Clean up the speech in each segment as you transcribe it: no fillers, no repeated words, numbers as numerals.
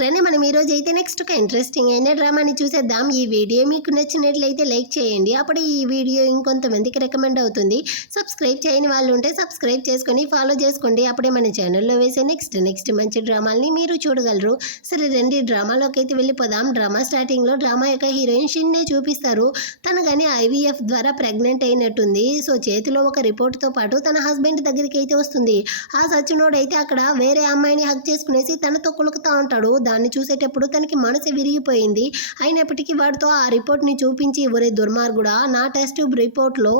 రండి మనం ఈ రోజు అయితే నెక్స్ట్ ఒక ఇంట్రెస్టింగ్ అయిన డ్రామాని చూసేద్దాం. ఈ వీడియో మీకు నచ్చినట్లయితే లైక్ చేయండి. అప్పుడు ఈ వీడియో ఇంకొంతమందికి రికమెండ్ అవుతుంది. సబ్స్క్రైబ్ చేయని వాళ్ళు ఉంటే సబ్స్క్రైబ్ చేసుకొని ఫాలో చేసుకోండి. అప్పుడే మన ఛానల్లో వేసే నెక్స్ట్ మంచి డ్రామాలని మీరు చూడగలరు. సరే రండి డ్రామాలోకి అయితే వెళ్ళిపోదాం. డ్రామా స్టార్టింగ్లో డ్రామా యొక్క హీరోయిన్ షిన్నే చూపిస్తారు. తను కానీ ఐవీఎఫ్ ద్వారా ప్రెగ్నెంట్ అయినట్టుంది. సో చేతిలో ఒక రిపోర్ట్తో పాటు తన హస్బెండ్ దగ్గరికి అయితే వస్తుంది. ఆ సచ్చినోడైతే అక్కడ వేరే అమ్మాయిని హక్ చేసుకునేసి తనతో కులుకుతా ఉంటాడు. దాన్ని చూసేటప్పుడు తనకి మనసు విరిగిపోయింది. అయినప్పటికీ వాడితో ఆ రిపోర్ట్ని చూపించి, ఒరే దుర్మార్గుడా, నా టెస్ట్ రిపోర్ట్లో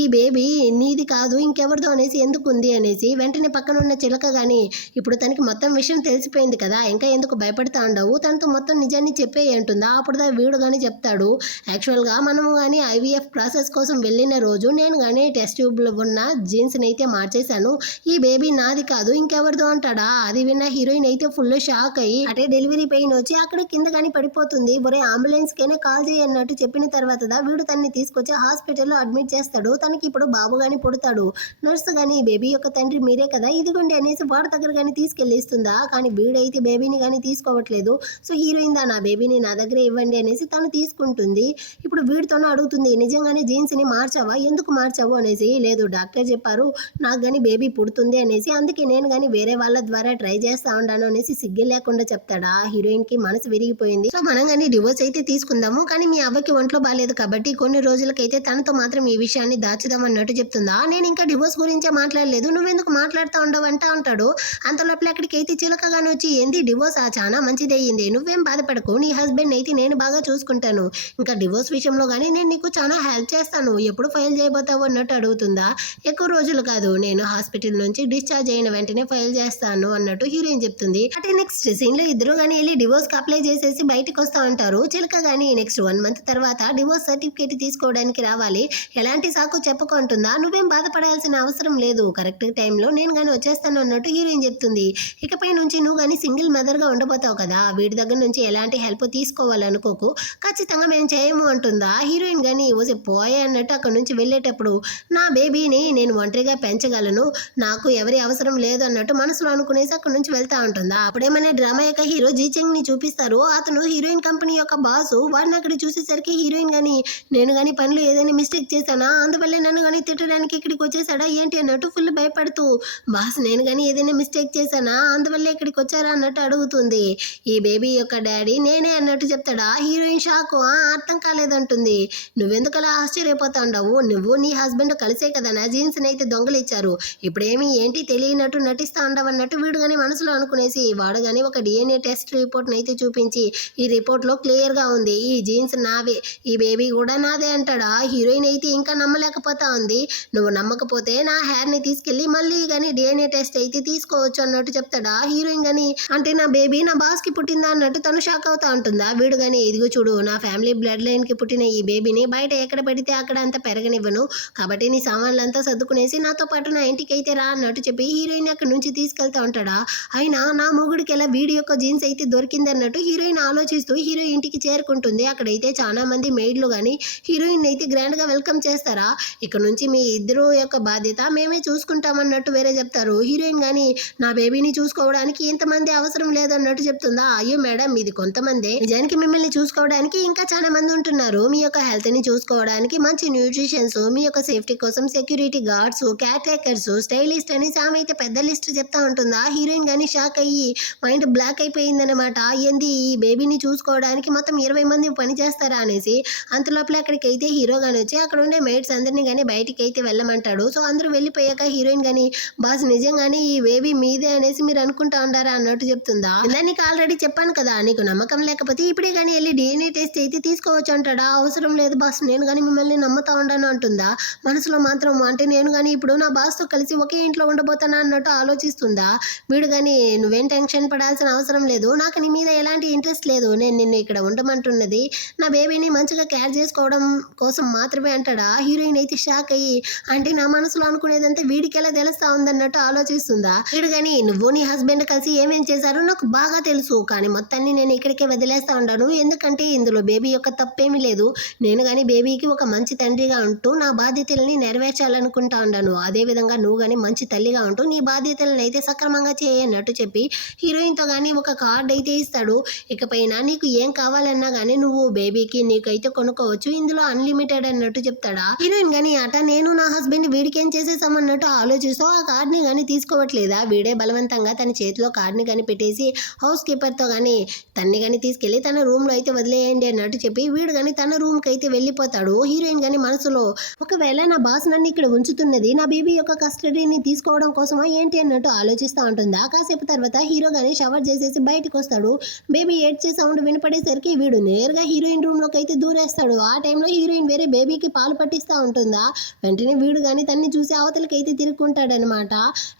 ఈ బేబీ నీది కాదు ఇంకెవరిదో అనేసి ఎందుకు ఉంది అనేసి వెంటనే పక్కన ఉన్న చిలక కానీ ఇప్పుడు తనకి మొత్తం విషయం తెలిసిపోయింది కదా, ఇంకా ఎందుకు భయపడతా ఉండవు, తనతో మొత్తం నిజాన్ని చెప్పేయి అంటుందా. అప్పుడు వీడు కానీ చెప్తాడు, యాక్చువల్గా మనము కానీ ఐవీఎఫ్ ప్రాసెస్ కోసం వెళ్ళిన రోజు నేను కానీ టెస్ట్ ట్యూబ్లో ఉన్న జీన్స్ని అయితే మార్చేశాను, ఈ బేబీ నాది కాదు ఇంకెవరిదో అంటాడా. అది విన్న హీరోయిన్ అయితే ఫుల్ షాక్ అయ్యి అటే డెలివరీ పెయిన్ వచ్చి అక్కడ కింద కానీ పడిపోతుంది. ఒరే అంబులెన్స్కైనా కాల్ చేయి అన్నట్టు చెప్పిన తర్వాత వీడు తనని తీసుకొచ్చి హాస్పిటల్లో అడ్మిట్ చేస్తాడు. తనకి ఇప్పుడు బాబు కానీ పుడతాడు. నర్సు కానీ బేబీ యొక్క తండ్రి మీరే కదా, ఇదిగోండి అనేసి వాడి దగ్గర కానీ తీసుకెళ్ళి ఇస్తుందా. కానీ వీడైతే బేబీని కానీ తీసుకోవట్లేదు. సో హీరోయిన్ నా బేబీని నా దగ్గరే ఇవ్వండి అనేసి తను తీసుకుంటుంది. ఇప్పుడు వీడితోనే అడుగుతుంది, నిజంగానే జీన్స్ని మార్చావా, ఎందుకు మార్చావు అనేసి. లేదు డాక్టర్ చెప్పారు నాకు కానీ బేబీ పుడుతుంది అనేసి, అందుకే నేను కానీ వేరే వాళ్ళ ద్వారా ట్రై చేస్తా ఉన్నాను అనేసి సిగ్గు లేకుండా చెప్తాడా. హీరోయిన్ కి మనసు విరిగిపోయింది. సో మనం కానీ డివోర్స్ అయితే తీసుకుందాము, కానీ మీ అవ్వకి ఒంట్లో బాగాలేదు కాబట్టి కొన్ని రోజులకైతే తనతో మాత్రం ఈ విషయాన్ని దాచుదాం అన్నట్టు చెప్తుందా. నేను ఇంకా డివోర్స్ గురించే మాట్లాడలేదు, నువ్వెందుకు మాట్లాడుతూ ఉండవు అంటాడు. అంత లోపల అక్కడికైతే చిలకగానే వచ్చి, ఏంది డివోర్స్ చాలా మంచిదయ్యింది, నువ్వేం బాధపడకు, నీ హస్బెండ్ అయితే నేను బాగా చూసుకుంటాను, ఇంకా డివోర్స్ విషయంలో కానీ నేను నీకు చాలా హెల్ప్ చేస్తాను, ఎప్పుడు ఫైల్ చేయబోతావు అన్నట్టు అడుగుతుందా. ఎక్కువ రోజులు కాదు, నేను హాస్పిటల్ నుంచి డిశ్చార్జ్ అయిన వెంటనే ఫైల్ చేస్తాను అన్నట్టు హీరోయిన్ చెప్తుంది. అంటే నెక్స్ట్ సీన్ లో ఇద్దరు కానీ వెళ్ళి డివోర్స్ కి అప్లై చేసేసి బయటకు వస్తా ఉంటారు. చిలక కానీ నెక్స్ట్ 1 మంత్ తర్వాత డివోర్స్ సర్టిఫికేట్ తీసుకోవడానికి రావాలి, ఎలాంటి సాకు చెప్పుకుంటుందా. నువ్వేం బాధపడాల్సిన అవసరం లేదు, కరెక్ట్ టైంలో నేను కానీ వచ్చేస్తాను అన్నట్టు హీరోయిన్ చెప్తుంది. ఇకపై నుంచి నువ్వు కానీ సింగిల్ మదర్ గా ఉండబోతావు కదా, వీడి దగ్గర నుంచి ఎలాంటి హెల్ప్ తీసుకోవాలనుకోకు, ఖచ్చితంగా మేము చేయము అంటుందా. హీరోయిన్ కానీ పోయే అన్నట్టు అక్కడ నుంచి వెళ్ళేటప్పుడు, నా బేబీని నేను ఒంటరిగా పెంచగలను, నాకు ఎవరి అవసరం లేదు అన్నట్టు మనసులో అనుకునేసి అక్కడ నుంచి వెళ్తా ఉంటుందా. అప్పుడేమన్నా డ్రామా యొక్క హీరో జీచెంగ్ ని చూపిస్తారు. అతను హీరోయిన్ కంపెనీ యొక్క బాసు. వాడిని అక్కడ చూసేసరికి హీరోయిన్ కానీ నేను కానీ పనులు ఏదైనా మిస్టేక్ చేశానా, అందువల్లే నన్ను కానీ తిట్టడానికి ఇక్కడికి వచ్చేసాడా ఏంటి అన్నట్టు ఫుల్ భయపడుతూ, బాస్ నేను కానీ ఏదైనా మిస్టేక్ చేశానా, అందువల్లే ఇక్కడికి వచ్చారా అన్నట్టు అడుగుతుంది. ఈ బేబీ యొక్క డాడీ నేనే అన్నట్టు చెప్తాడా. హీరోయిన్ షాకు, అర్థం కాలేదంటుంది. నువ్వెందుకు అలా ఆశ్చర్యపోతా ఉండవు, నువ్వు నీ హస్బెండ్ కలిసే కదా నా జీన్స్ అయితే దొంగలు ఇచ్చారు, ఇప్పుడేమి ఏంటి తెలియనట్టు నటిస్తా ఉండవన్నట్టు వీడు కానీ మనసులో అనుకునేసి వాడు కానీ ఒక డిఎన్ఏ టెస్ట్ రిపోర్ట్ని అయితే చూపించి, ఈ రిపోర్ట్లో క్లియర్గా ఉంది ఈ జీన్స్ నావే, ఈ బేబీ కూడా నాదే అంటాడా. హీరోయిన్ అయితే ఇంకా నమ్మలేకపోతా ఉంది. నువ్వు నమ్మకపోతే నా హెయిర్ని తీసుకెళ్ళి మళ్ళీ కానీ డిఎన్ఏ టెస్ట్ అయితే తీసుకోవచ్చు అన్నట్టు చెప్తాడా. హీరోయిన్ కానీ అంటే నా బేబీ నా బాస్కి పుట్టిందా అన్నట్టు తను షాక్ అవుతా ఉంటుందా. వీడు కానీ ఇదిగో చూడు, నా ఫ్యామిలీ బ్లడ్ లైన్కి పుట్టిన ఈ బేబీని బయట ఎక్కడ పడితే అక్కడ అంతా పెరగనివ్వను, కాబట్టి నీ సామాన్లంతా సర్దుకునేసి నాతో పాటు నా ఇంటికి అయితే రా అన్నట్టు చెప్పి హీరోయిన్ అక్కడ నుంచి తీసుకెళ్తా ఉంటాడా. అయినా నా మొగుడికి ఎలా వీడి యొక్క జీన్స్ అయితే దొరికింది అన్నట్టు హీరోయిన్ ఆలోచిస్తూ హీరో ఇంటికి చేరుకుంటుంది. అక్కడైతే చాలా మంది మెయిడ్లు కానీ హీరోయిన్ అయితే గ్రాండ్గా వెల్కమ్ చేస్తారా. ఇక్కడ నుంచి మీ ఇద్దరు యొక్క బాధ్యత మేమే చూసుకుంటామన్నట్టు వేరే చెప్తారు. హీరోయిన్ కానీ నా బేబీని చూసుకోవడానికి ఇంతమంది అవసరం లేదన్నట్టు చెప్తుందా. అయ్యో మేడం ఇది కొంతమంది, నిజానికి మిమ్మల్ని చూసుకోవడానికి ఇంకా చాలా మంది ఉంటున్నారు, మీ యొక్క హెల్త్ని చూసుకోవడానికి మంచి న్యూట్రిషన్స్, మీ యొక్క సేఫ్టీ కోసం security guards, caretakers, stylist అని ఆమె అయితే పెద్ద లిస్ట్ చెప్తా ఉంటుందా. హీరోయిన్ కానీ షాక్ అయ్యి మైండ్ బ్లాక్ అయిపోయిందనమాట. ఏంది ఈ బేబీని చూసుకోవడానికి మొత్తం 20 మంది పని చేస్తారా అనేసి. అంతలోపల అక్కడికి అయితే హీరో గాని వచ్చి అక్కడ ఉండే మేట్స్ అందరినీ కానీ బయటికి అయితే వెళ్ళమంటాడు. సో అందరూ వెళ్ళిపోయాక హీరోయిన్ కానీ బాస్ నిజంగానే ఈ బేబీ మీదే అనేసి మీరు అనుకుంటా ఉండారా అన్నట్టు చెప్తుందా. నీకు ఆల్రెడీ చెప్పాను కదా, నీకు నమ్మకం లేకపోతే ఇప్పుడే కానీ వెళ్ళి డిఎన్ఏ టెస్ట్ అయితే తీసుకోవచ్చు అంటాడా. అవసరం లేదు బాస్, నేను కానీ మిమ్మల్ని నమ్ముతా ఉండాను అంటుందా. మనసులో మాత్రం అంటే నేను కానీ ఇప్పుడు నా బాస్తో కలిసి ఒకే ఇంట్లో ఉండబోతానా అన్నట్టు ఆలోచిస్తుందా. వీడు కానీ నువ్వేం టెన్షన్ పడాల్సిన అవసరం లేదు, నాకు నీ మీద ఎలాంటి ఇంట్రెస్ట్ లేదు, నేను నిన్ను ఇక్కడ ఉండమంటున్నది నా బేబీని మంచిగా కేర్ చేసుకోవడం కోసం మాత్రమే అంటాడా. హీరోయిన్ అయితే షాక్ అయ్యి, అంటే నా మనసులో అనుకునేదంతా వీడికి ఎలా తెలుస్తా ఉందన్నట్టు ఆలోచిస్తుందా. వీడు కానీ నువ్వు నీ హస్బెండ్ కలిసి ఏమేం చేశారో నాకు బాగా తెలుసు, కానీ మొత్తాన్ని నేను ఇక్కడికే వదిలేస్తా ఉన్నాను, ఎందుకంటే ఇందులో బేబీ యొక్క తప్పేమీ లేదు, నేను కానీ బేబీకి ఒక మంచి తండ్రిగా ఉంటూ నా బాధ్యతల్ని నెరవేర్చాలనుకుంటా ఉన్నాను, అదేవిధంగా నువ్వు కానీ మంచి తల్లిగా ఉంటూ నీ బాధ్యతలను అయితే సక్రమంగా చేయన్నట్టు చెప్పి హీరోయిన్తో కానీ ఒక కార్డ్ అయితే ఇస్తాడు. ఇకపైన నీకు ఏం కావాలన్నా గానీ నువ్వు బేబీకి నీకైతే కొనుక్కోవచ్చు, ఇందులో అన్లిమిటెడ్ అన్నట్టు చెప్తాడా. హీరోయిన్ గానీ అట నేను నా హస్బెండ్ వీడికేం చేసేసామన్నట్టు ఆలోచిస్తూ ఆ కార్డ్ని గానీ తీసుకోవట్లేదా. వీడే బలవంతంగా తన చేతిలో కార్డ్ని గానీ పెట్టేసి హౌస్ కీపర్తో గానీ తన్ని గానీ తీసుకెళ్లి తన రూమ్లో అయితే వదిలేయండి అన్నట్టు చెప్పి వీడు గానీ తన రూమ్కి అయితే వెళ్ళిపోతాడు. హీరోయిన్ గానీ మనసులో ఒకవేళ నా బాస్ నన్ను ఇక్కడ ఉంచుతున్నది నా బేబీ యొక్క కస్టడీని తీసుకోవడం కోసమా ఏంటి అన్నట్టు ఆలోచిస్తూ ఉంటుందా. కాసేపు తర్వాత హీరో గానీ షవర్ చేసేసి బయటకు వస్తాడు. బేబీ ఏడ్చే సౌండ్ వినపడేసరికి వీడు నేరుగా హీరోయిన్ రూమ్లోకి అయితే దూరేస్తాడు. ఆ టైంలో హీరోయిన్ వేరే బేబీకి పాలు పట్టిస్తూ ఉంటుందా. వెంటనే వీడు కానీ తన్ని చూసి అవతలకి అయితే తిరుక్కుంటాడనమాట.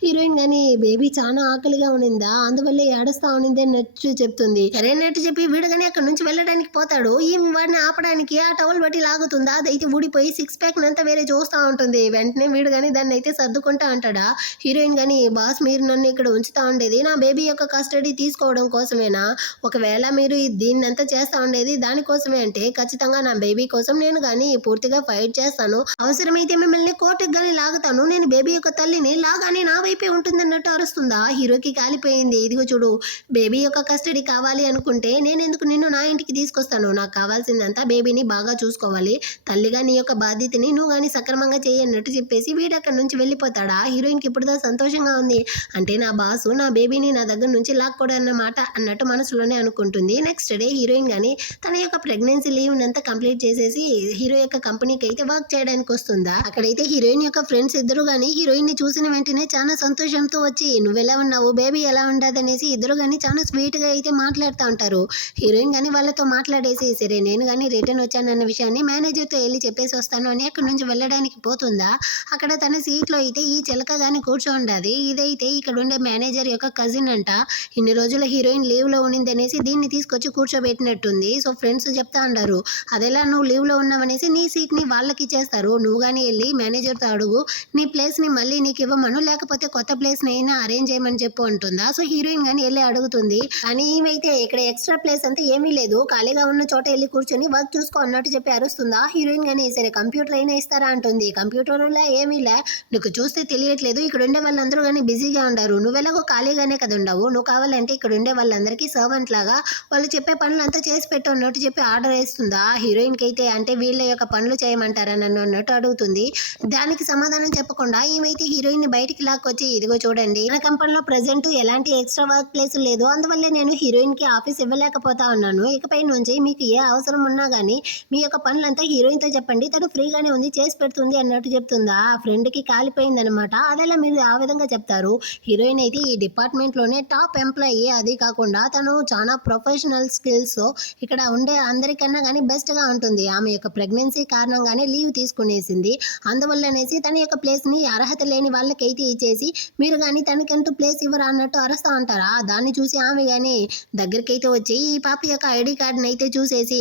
హీరోయిన్ కానీ బేబీ చాలా ఆకలిగా ఉండిందా, అందువల్లే ఏడుస్తూ ఉండింది అన్నట్టు చెప్తుంది. సరేనట్టు చెప్పి వీడు కానీ అక్కడ నుంచి వెళ్ళడానికి పోతాడు. ఈ వాడిని ఆపడానికి ఆ టవల్ బట్టి లాగుతుందా, అదైతే ఊడిపోయి సిక్స్ ప్యాక్ అంతా వేరే చూస్తూ ఉంటుంది. వెంటనే వీడు కానీ దాన్ని అయితే సర్దుకుంటా అంటాడా. హీరోయిన్ కానీ బాస్ మీరు నన్ను ఇక్కడ ఉంచుతా ఉండేది నా బేబీ యొక్క కస్టడీ తీసుకోవడం కోసమేనా, ఒకవేళ మీరు దీన్నంతా చేస్తూ ఉండేది దానికోసమే అంటే ఖచ్చితంగా నా బేబీ కోసం నేను కానీ పూర్తిగా ఫైట్ చేస్తాను, అవసరమైతే మిమ్మల్ని కోర్టుకు కానీ లాగుతాను, నేను బేబీ యొక్క తల్లిని లాగానే నా వైపే ఉంటుందన్నట్టు అరుస్తుందా. హీరోకి కాలిపోయింది. ఇదిగో చూడు, బేబీ యొక్క కస్టడీ కావాలి అనుకుంటే నేను ఎందుకు నిన్ను నా ఇంటికి తీసుకొస్తాను, నాకు కావాల్సిందంతా బేబీని బాగా చూసుకోవాలి, తల్లిగా నీ యొక్క బాధ్యతని నువ్వు కానీ సక్రమంగా చేయన్నట్టు చెప్పేసి వీడు అక్కడి నుంచి వెళ్ళిపోతాడా. హీరోయిన్కి ఇప్పుడుదా సంతోషంగా ఉంది, అంటే నా బాసు నా బేబీని నా దగ్గర నుంచి లాక్కోడన్నమాట అన్నట్టు మనసులోనే అనుకుంటుంది. నెక్స్ట్ డే హీరోయిన్ కానీ తన యొక్క ప్రెగ్నెన్సీ లీవ్ అంతా కంప్లీట్ చేసేసి హీరో యొక్క కంపెనీకి అయితే వర్క్ చేయడానికి వస్తుందా. అక్కడైతే హీరోయిన్ యొక్క ఫ్రెండ్స్ ఇద్దరు కానీ హీరోయిన్ ని చూసిన వెంటనే చాలా సంతోషంతో వచ్చి నువ్వెలా ఉన్నావు, బేబీ ఎలా ఉండదు అనేసి ఇద్దరు కానీ చాలా స్వీట్ గా అయితే మాట్లాడుతూ ఉంటారు. హీరోయిన్ కానీ వాళ్ళతో మాట్లాడేసి సరే నేను కానీ రిటర్న్ వచ్చానన్న విషయాన్ని మేనేజర్తో వెళ్ళి చెప్పేసి వస్తాను అని అక్కడి నుంచి వెళ్ళడానికి పోతుందా. అక్కడ తన సీట్లో అయితే ఈ చిలక కానీ కూర్చోండది. ఇదైతే ఇక్కడ ఉండే మేనేజర్ యొక్క కజిన్ అంట. ఇన్ని రోజుల హీరోయిన్ లీవ్ లో ఉండింది అనేసి దీన్ని తీసుకొచ్చి కూర్చోబెట్టినట్టుంది. సో ఫ్రెండ్స్ చెప్తా ఉంటారు అదెలా నువ్వు లీవ్ లో ఉన్నావనేసి నీ సీట్ ని వాళ్ళకి ఇచ్చేస్తారు, నువ్వు కానీ వెళ్ళి మేనేజర్తో అడుగు నీ ప్లేస్ ని మళ్ళీ నీకు ఇవ్వమను, లేకపోతే కొత్త ప్లేస్ ని అయినా అరేంజ్ చేయమని చెప్పు అంటుందా. సో హీరోయిన్ కానీ వెళ్ళి అడుగుతుంది. కానీ ఈమెయితే ఇక్కడ ఎక్స్ట్రా ప్లేస్ అంతా ఏమీ లేదు, ఖాళీగా ఉన్న చోట వెళ్ళి కూర్చొని వర్క్ చూసుకో అన్నట్టు చెప్పి అరుస్తుందా. హీరోయిన్ కానీ సరే కంప్యూటర్ అయినా ఇస్తారా అంటుంది. కంప్యూటర్లో ఏమీ లే, నీకు చూస్తే తెలియట్లేదు, ఇక్కడ ఉండే వాళ్ళందరూ కానీ బిజీగా ఉండారు, నువ్వెలాగో ఖాళీగానే కదా ఉండవు, నువ్వు కావాలంటే ఇక్కడ ఉండే వాళ్ళందరికీ సర్వెంట్ లాగా వాళ్ళు చెప్పే పనులు అంతా చేసి పెట్టు అన్నట్టు చెప్పి ఆర్డర్ వేస్తుందా. హీరోయిన్కి అయితే అంటే వీళ్ళ యొక్క పనులు చేయమంటారా నన్ను అన్నట్టు అడుగుతుంది. దానికి సమాధానం చెప్పకుండా ఈమెయితే హీరోయిన్ ని బయటికి లాక్కొచ్చి ఇదిగో చూడండి నా కంపెనీలో ప్రెసెంట్ ఎలాంటి ఎక్స్ట్రా వర్క్ ప్లేస్ లేదు, అందువల్లే నేను హీరోయిన్ కి ఆఫీస్ ఇవ్వలేకపోతా ఉన్నాను, ఇకపై నుంచి మీకు ఏ అవసరం ఉన్నా కానీ మీ యొక్క పనులంతా హీరోయిన్ తో చెప్పండి, తను ఫ్రీగానే ఉంది చేసి పెడుతుంది అన్నట్టు చెప్తుందా. ఆ ఫ్రెండ్ కి కాలిపోయింది అనమాట. అదెలా మీరు ఆ విధంగా చెప్తారు, హీరోయిన్ అయితే ఈ డిపార్ట్మెంట్ లోనే టాప్ ఎంప్లాయీ, అది కాకుండా తను చాలా ప్రొఫెషనల్ స్కిల్స్ ఇక్కడ ఉండే అందరికన్నా కానీ బెస్ట్ గా ఉంటుంది, ఆమె యొక్క ప్రెగ్నెన్సీ కారణంగానే లీవ్ తీసుకునేసింది, అందువల్లనేసి తన యొక్క ప్లేస్ ని అర్హత లేని వాళ్ళకైతే ఇచ్చేసి మీరు కానీ తనకంటూ ప్లేస్ ఇవ్వరా అన్నట్టు అరుస్తూ ఉంటారా. దాన్ని చూసి ఆమె కానీ దగ్గరికి అయితే వచ్చి ఈ పాప యొక్క ఐడి కార్డుని అయితే చూసేసి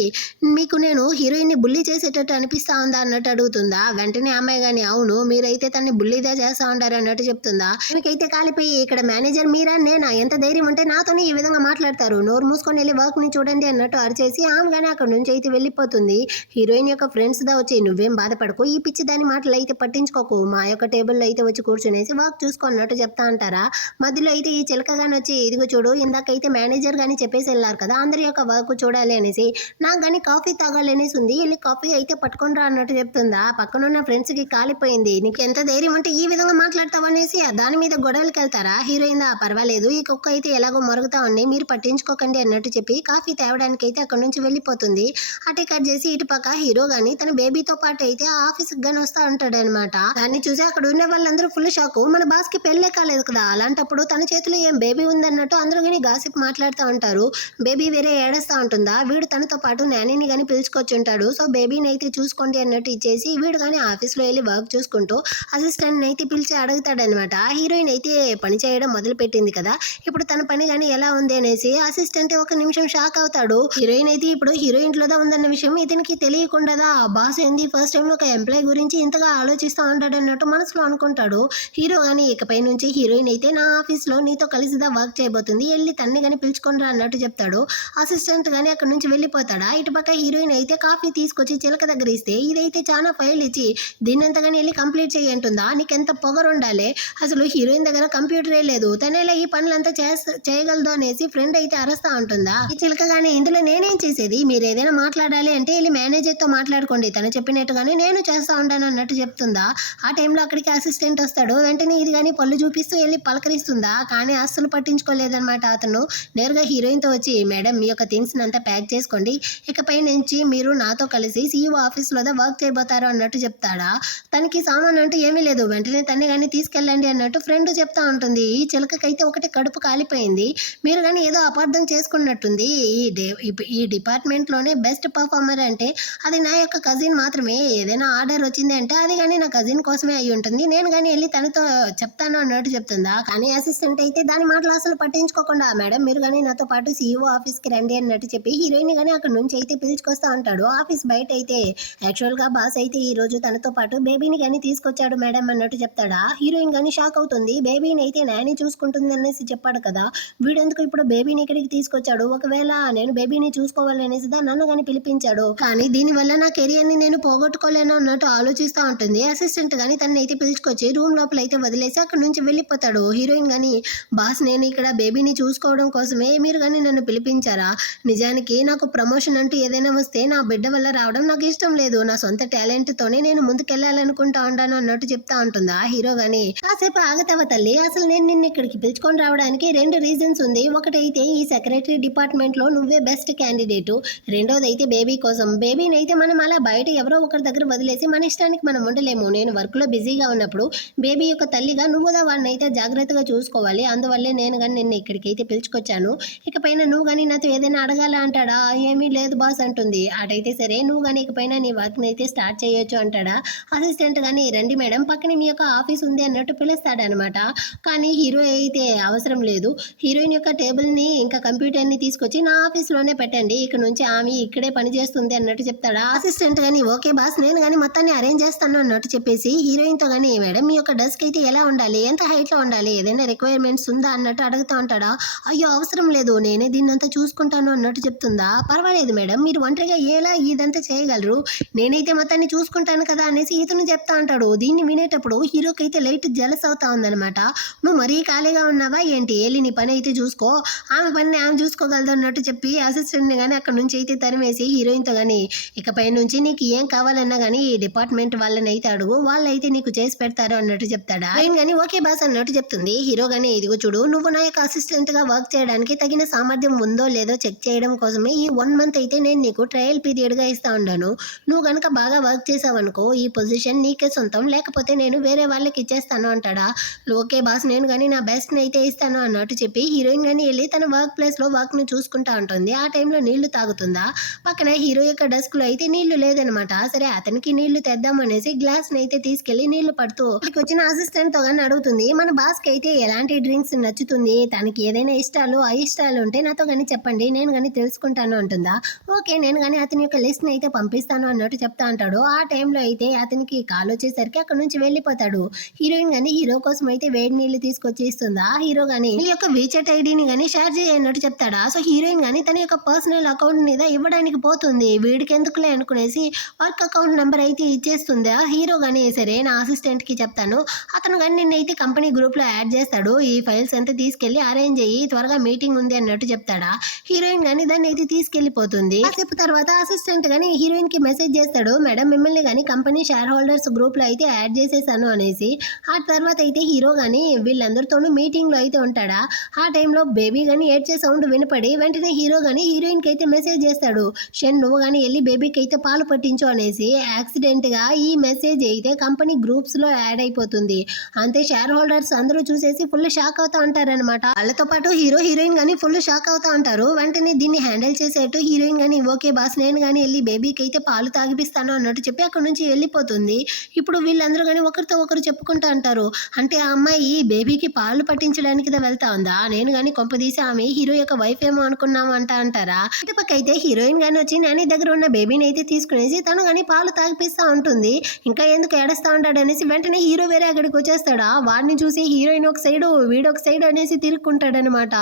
మీకు నేను హీరోయిన్ ని బుల్లి చేసేటట్టు అనిపిస్తా ఉందా అన్నట్టు అడుగుతుందా. వెంటనే ఆమె కానీ అవును మీరైతే తన్ని బుల్లిగా చేస్తా ఉంటారు అన్నట్టు చెప్తుందా. మీకైతే కాలిపోయి ఇక్కడ మేనేజర్ మీరా నేనా, ఎంత ధైర్యం ఉంటే నాతోనే ఈ విధంగా మాట్లాడతారు, నోరు మూసుకొని వెళ్ళి వర్క్ ని చూడండి అన్నట్టు అరిచేసి ఆమె కానీ అక్కడ నుంచి అయితే వెళ్ళిపోతుంది. హీరోయిన్ యొక్క ఫ్రెండ్స్ దా వచ్చి నువ్వేం బాధపడకు, ఈ పిచ్చి దాని మాటలు అయితే పట్టించుకోకు, మా యొక్క టేబుల్లో అయితే వచ్చి కూర్చునేసి వర్క్ చూసుకున్నట్టు చెప్తా అంటారా. మధ్యలో అయితే ఈ చిలక గాని వచ్చి ఇదిగో చూడు ఇందాకైతే మేనేజర్ గాని చెప్పేసి వెళ్ళారు కదా అందరి యొక్క వర్క్ చూడాలి అనేసి, నాకు కానీ కాఫీ తాగాలి అనేసి ఉంది, వెళ్ళి కాఫీ అయితే పట్టుకొని రా అన్నట్టు చెప్తుందా. పక్కనున్న ఫ్రెండ్స్ కి కాలిపోయింది, నీకు ఎంత ధైర్యం ఉంటే ఈ విధంగా మాట్లాడతావు అనేసి దాని మీద గొడవలకి వెళ్తారా. హీరోయిన్ దా పర్వాలేదు ఈ కుక్క అయితే ఎలాగో మరుగుతా ఉంది మీరు పట్టించుకోకండి అన్నట్టు చెప్పి కాఫీ తేవడానికి అయితే అక్కడ నుంచి వెళ్ళిపోతుంది. అటే కట్ చేసి ఇటు పక్క హీరో గాని తన బేబీతో పాటు అయితే ఆఫీస్ గాని వస్తా ఉంటాడు అనమాట. దాన్ని చూసి అక్కడ ఉన్న వాళ్ళందరూ ఫుల్ షాక్, మన బాస్ కి పెళ్ళే కాలేదు కదా, అలాంటప్పుడు తన చేతిలో ఏం బేబీ ఉందన్నట్టు అందరూ కానీ గాసిప్ మాట్లాడుతూ ఉంటారు. బేబీ వేరే ఏడుస్తూ ఉంటుందా, వీడు తనతో పాటు నానీని కానీ పిలుచుకొచ్చి ఉంటాడు. సో బేబీని అయితే చూసుకోండి అన్నట్టు ఇచ్చేసి వీడు కానీ ఆఫీస్లో వెళ్ళి వర్క్ చూసుకుంటూ అసిస్టెంట్ అయితే పిలిచి అడుగుతాడనమాట. హీరోయిన్ అయితే పని చేయడం మొదలు పెట్టింది కదా, ఇప్పుడు తన పని కానీ ఎలా ఉంది అనేసి అసిస్టెంట్ ఒక నిమిషం షాక్ అవుతాడు. హీరోయిన్ అయితే ఇప్పుడు హీరోయిన్ లోదా ఉందన్న విషయం ఇతనికి తెలియకుండా బాస్ ఏంది ఫస్ట్ టైం ఒక ఎంప్లాయ్ గురించి ఇంతగా ఆలోచిస్తూ ఉంటాడు అన్నట్టు మనసులో అనుకుంటాడు. హీరో కానీ ఇకపై నుంచి హీరోయిన్ అయితే నా ఆఫీస్ లో నీతో కలిసిదా వర్క్ చేయబోతుంది, వెళ్ళి తన్ని కానీ పిలుచుకొని రా అన్నట్టు చెప్తాడు. అసిస్టెంట్ కానీ అక్కడ నుంచి వెళ్ళిపోతాడా. ఇటుపక్క హీరోయిన్ అయితే కాఫీ తీసుకొచ్చి చిలక దగ్గర ఇస్తే ఇదైతే చాలా ఫైల్ ఇచ్చి దీన్నంతగానే వెళ్ళి కంప్లీట్ చేయి అంటుందా. నీకెంత పొగరు ఉండాలి, అసలు హీరోయిన్ దగ్గర కంప్యూటరే లేదు, తనేలా ఈ పనులంతా చేయగలదు వదలదు అనేసి ఫ్రెండ్ అయితే అరుస్తా ఉంటుందా. ఈ చిలక గానీ ఇందులో నేనేం చేసేది, మీరు ఏదైనా మాట్లాడాలి అంటే వెళ్ళి మేనేజర్ తో మాట్లాడుకోండి, తను చెప్పినట్టుగానే నేను చేస్తా ఉంటాను అన్నట్టు చెప్తుందా. ఆ టైంలో అక్కడికి అసిస్టెంట్ వస్తాడు. వెంటనే ఇది కానీ పళ్ళు చూపిస్తూ వెళ్ళి పలకరిస్తుందా. కానీ అస్సలు పట్టించుకోలేదన్నమాట. అతను నేరుగా హీరోయిన్ తో వచ్చి, మేడం మీ యొక్క థింగ్స్ అంతా ప్యాక్ చేసుకోండి, ఇకపై నుంచి మీరు నాతో కలిసి సీఈఓ ఆఫీస్ లో వర్క్ చేయబోతారు అన్నట్టు చెప్తాడా. తనకి సామాన్ అంటూ ఏమీ లేదు, వెంటనే తన్ని కానీ తీసుకెళ్ళండి అన్నట్టు ఫ్రెండ్ చెప్తా ఉంటుంది. ఈ చిలకకైతే ఒకటి కడుపు కాలిపోయింది. మీరు కానీ ఏదో అపార్థం చేసుకున్నట్టుంది. ఈ డిపార్ట్మెంట్లోనే బెస్ట్ పర్ఫార్మర్ అంటే అది నా యొక్క కజిన్ మాత్రమే. ఏదైనా ఆర్డర్ వచ్చింది అంటే అది కానీ నా కజిన్ కోసమే అయి ఉంటుంది. నేను కానీ వెళ్ళి తనతో చెప్తాను అన్నట్టు చెప్తుందా. కానీ అసిస్టెంట్ అయితే దాని మాటలు అసలు పట్టించుకోకుండా, మేడం మీరు కానీ నాతో పాటు సీఈఓ ఆఫీస్కి రండి అన్నట్టు చెప్పి హీరోయిన్ కానీ అక్కడ నుంచి అయితే పిలుచుకొస్తా ఉంటాడు. ఆఫీస్ బయట అయితే యాక్చువల్గా బాస్ అయితే ఈ రోజు తనతో పాటు బేబీని కానీ తీసుకొచ్చాడు మేడం అన్నట్టు చెప్తాడా. హీరోయిన్ కానీ షాక్ అవుతుంది. బేబీని అయితే నాని చూసుకుంటుంది అనేసి చెప్పాడు కదా, వీడెందుకు ఇప్పుడు బేబీని ఇక్కడికి తీసుకొచ్చాడు, ఒకవేళ నేను బేబీని చూసుకోవాలనేసి నన్ను కానీ పిలిపించాడు, కానీ దీనివల్ల నా కెరియర్ ని నేను పోగొట్టుకోలేను అన్నట్టు ఆలోచిస్తూ ఉంటుంది. అసిస్టెంట్ గానీ తనని అయితే పిలుచుకొచ్చి రూమ్ లోపల అయితే వదిలేసి అక్కడ నుంచి వెళ్ళిపోతాడు. హీరోయిన్ గానీ, బాస్ నేను ఇక్కడ బేబీని చూసుకోవడం కోసమే మీరు కానీ నన్ను పిలిపించారా, నిజానికి నాకు ప్రమోషన్ అంటూ ఏదైనా వస్తే నా బిడ్డ వల్ల రావడం నాకు ఇష్టం లేదు, నా సొంత టాలెంట్ తోనే నేను ముందుకెళ్ళాలనుకుంటా ఉంటాను అన్నట్టు చెప్తా ఉంటుందా. హీరో గానీ, కాసేపు ఆగతావ తల్లి, అసలు నేను నిన్ను ఇక్కడికి పిలుచుకొని రావడానికి 2 రీజన్స్ ఉంది. ఒకటైతే ఈ సెక్రటరీ డిపార్ట్మెంట్ లో నువ్వే బెస్ట్ క్యాండిడేట్, రెండోది అయితే బేబీ కోసం. బేబీని అయితే మనం అలా బయట ఎవరో ఒకరి దగ్గర వదిలేసి మన ఇష్టానికి మనం ఉండలేము. నేను వర్క్ లో బిజీగా ఉన్నప్పుడు బేబీ యొక్క తల్లిగా నువ్వుదా వాడిని అయితే జాగ్రత్తగా చూసుకోవాలి, అందువల్లే నేను కానీ నిన్ను ఇక్కడికి అయితే పిలుచుకొచ్చాను, ఇకపైన నువ్వు కానీ నాతో ఏదైనా అడగాల అంటాడా. ఏమీ లేదు బాస్ అంటుంది. అటైతే సరే, నువ్వు కానీ ఇకపైన నీ వర్క్ అయితే స్టార్ట్ చేయొచ్చు అంటాడా. అసిస్టెంట్ కానీ, రండి మేడం పక్కనే మీ యొక్క ఆఫీస్ ఉంది అన్నట్టు పిలుస్తాడనమాట. కానీ హీరో అయితే అవసరం లేదు, హీరోయిన్ యొక్క టేబుల్ ని ఇంకా కంప్యూటర్ ని తీసుకొచ్చి నా ఆఫీస్ లోనే పెట్టండి, ఇక నుంచి ఆమె ఇక్కడే పని చేస్తుంది అన్నట్టు చెప్తాడా. అసిస్టెంట్ గానీ, ఓకే బాస్ నేను కానీ మొత్తాన్ని అరేంజ్ చేస్తాను అన్నట్టు చెప్పేసి హీరోయిన్ తో గానీ, మేడం మీ యొక్క డెస్క్ అయితే ఎలా ఉండాలి, ఎంత హైట్ లో ఉండాలి, ఏదైనా రిక్వైర్మెంట్స్ ఉందా అన్నట్టు అడుగుతూ ఉంటాడా. అయ్యో అవసరం లేదు, నేనే దీన్నంతా చూసుకుంటాను అన్నట్టు చెప్తుందా. పర్వాలేదు మేడం, మీరు ఒంటరిగా ఎలా ఇదంతా చేయగలరు, నేనైతే మొత్తాన్ని చూసుకుంటాను కదా అనేసి ఇతను చెప్తా ఉంటాడు. దీన్ని వినేటప్పుడు హీరోకి అయితే లైట్ జలస్ అవుతా ఉందన్నమాట. నువ్వు మరీ ఖాళీగా ఉన్నావా ఏంటి, వెళ్ళి నీ పని అయితే చూసుకో, ఆమె పని ఆమె చూసుకోగలదు అన్నట్టు చెప్పి అసిస్టెంట్ని కానీ అక్కడ నుంచి అయితే తరిమేసి హీరోయిన్తో కానీ, ఇకపై నుంచి నీకు ఏం కావాలన్నా కానీ ఈ డిపార్ట్మెంట్ వాళ్ళని అయితే అడుగు, వాళ్ళైతే నీకు చేసి పెడతారు అన్నట్టు చెప్తాడా. ఆయన కానీ ఓకే బాస్ అన్నట్టు చెప్తుంది. హీరో కానీ, ఇదిగో చూడు, నువ్వు నా యొక్క అసిస్టెంట్ గా వర్క్ చేయడానికి తగిన సామర్థ్యం ఉందో లేదో చెక్ చేయడం కోసమే ఈ 1 మంత్ అయితే నేను నీకు ట్రయల్ పీరియడ్ గా ఇస్తా ఉన్నాను. నువ్వు కనుక బాగా వర్క్ చేసావనుకో ఈ పొజిషన్ నీకే సొంతం, లేకపోతే నేను వేరే వాళ్ళకి ఇచ్చేస్తాను అంటాడా. ఓకే బాస్ నేను కానీ నా బెస్ట్ అయితే ఇస్తాను అన్నట్టు చెప్పి హీరోయిన్ కానీ వెళ్ళి తన వర్క్ ప్లేస్ లో వర్క్ ను చూసుకుంటా ఉంటుంది. ఆ టైంలో నీళ్లు తాగుతుందా. పక్కన హీరో యొక్క డెస్క్ లో అయితే నీళ్లు లేదనమాట. సరే అతనికి నీళ్లు తెద్దాం అనేసి గ్లాస్ ని అయితే తీసుకెళ్లి నీళ్లు పడుతూ ఇక్కడికి వచ్చిన అసిస్టెంట్ తో కానీ అడుగుతుంది, మన బాస్ కి అయితే ఎలాంటి డ్రింక్స్ నచ్చుతుంది, తనకి ఏదైనా ఇష్టాలు అయిష్టాలు ఉంటే నాతో కానీ చెప్పండి, నేను కానీ తెలుసుకుంటాను అంటుందా. ఓకే నేను కానీ అతని యొక్క లిస్ట్ ని అయితే పంపిస్తాను అన్నట్టు చెప్తా అంటాడు. ఆ టైంలో అయితే అతనికి కాల్ వచ్చేసరికి అక్కడ నుంచి వెళ్ళిపోతాడు. హీరోయిన్ కానీ హీరో కోసం అయితే వేడి నీళ్లు తీసుకొచ్చి ఇస్తుందా. హీరో కానీ నీ యొక్క వీచెట్ ఐడిని కానీ షేర్ చేయన్నట్టు చెప్తాడా. సో హీరోయిన్ కానీ తన యొక్క పర్సనల్ అకౌంట్ మీద ఇవ్వడానికి పోతుంది. వీడికి ఎందుకులే అనుకునేసి వర్క్ అకౌంట్ నెంబర్ అయితే ఇచ్చేస్తుందా. హీరో కానీ సరే నా అసిస్టెంట్ కి చెప్తాను, అతను కానీ నిన్నైతే కంపెనీ గ్రూప్ లో యాడ్ చేస్తాడు, ఈ ఫైల్స్ అంతా తీసుకెళ్లి అరేంజ్ అయ్యి త్వరగా మీటింగ్ ఉంది అన్నట్టు చెప్తాడా. హీరోయిన్ కానీ దాన్ని అయితే తీసుకెళ్లిపోతుంది. కాసేపు తర్వాత అసిస్టెంట్ కానీ హీరోయిన్ కి మెసేజ్ చేస్తాడు, మేడం మిమ్మల్ని కానీ కంపెనీ షేర్ హోల్డర్స్ గ్రూప్ లో అయితే యాడ్ చేసేసాను అనేసి. ఆ తర్వాత అయితే హీరో కానీ వీళ్ళందరితోనూ మీటింగ్ లో అయితే ఉంటాడా. ఆ టైంలో బేబీ కానీ ఏడ్చే సౌండ్ వినపడి వెంటనే హీరో కానీ హీరోయిన్ కి అయితే మెసేజ్ చేస్తాడు, షన్ నువ్వు కానీ వెళ్ళి బేబీకి అయితే పాలు పట్టించు అనేసి. యాక్సిడెంట్ గా ఈ మెసేజ్ అయితే కంపెనీ గ్రూప్స్ లో యాడ్ అయిపోతుంది. అంతే షేర్ హోల్డర్స్ అందరూ చూసేసి ఫుల్ షాక్ అవుతా ఉంటారనమాట. వాళ్ళతో పాటు హీరో హీరోయిన్ కానీ ఫుల్ షాక్ అవుతా ఉంటారు. వెంటనే దీన్ని హ్యాండిల్ చేసేట్టు హీరోయిన్ కానీ ఓకే బాస్ నేను కానీ వెళ్ళి బేబీకి అయితే పాలు తాగిపిస్తాను అన్నట్టు చెప్పి అక్కడ నుంచి వెళ్ళిపోతుంది. ఇప్పుడు వీళ్ళందరూ కానీ ఒకరితో ఒకరు చెప్పుకుంటూ అంటారు, అంటే ఆ అమ్మాయి బేబీకి పాలు పట్టించడానికి వెళ్తా ఉందా, నేను కానీ కొంపదీసి ఆమె హీరో యొక్క వైఫ్ ఏమో అనుకున్నాము అంటారా. ఇటుపక్క అయితే హీరోయిన్ కానీ వచ్చి నాని దగ్గర ఉన్న బేబీని అయితే తీసుకునేసి తను కానీ పాలు తాగిపిస్తా ఉంటుంది. ఇంకా ఎందుకు ఏడుస్తా ఉంటాడు అనేసి వెంటనే హీరో వేరే అక్కడికి వచ్చేస్తాడా. వాడిని చూసి హీరోయిన్ ఒక సైడు వీడు ఒక సైడ్ అనేసి తిరుక్కుంటాడనమాట.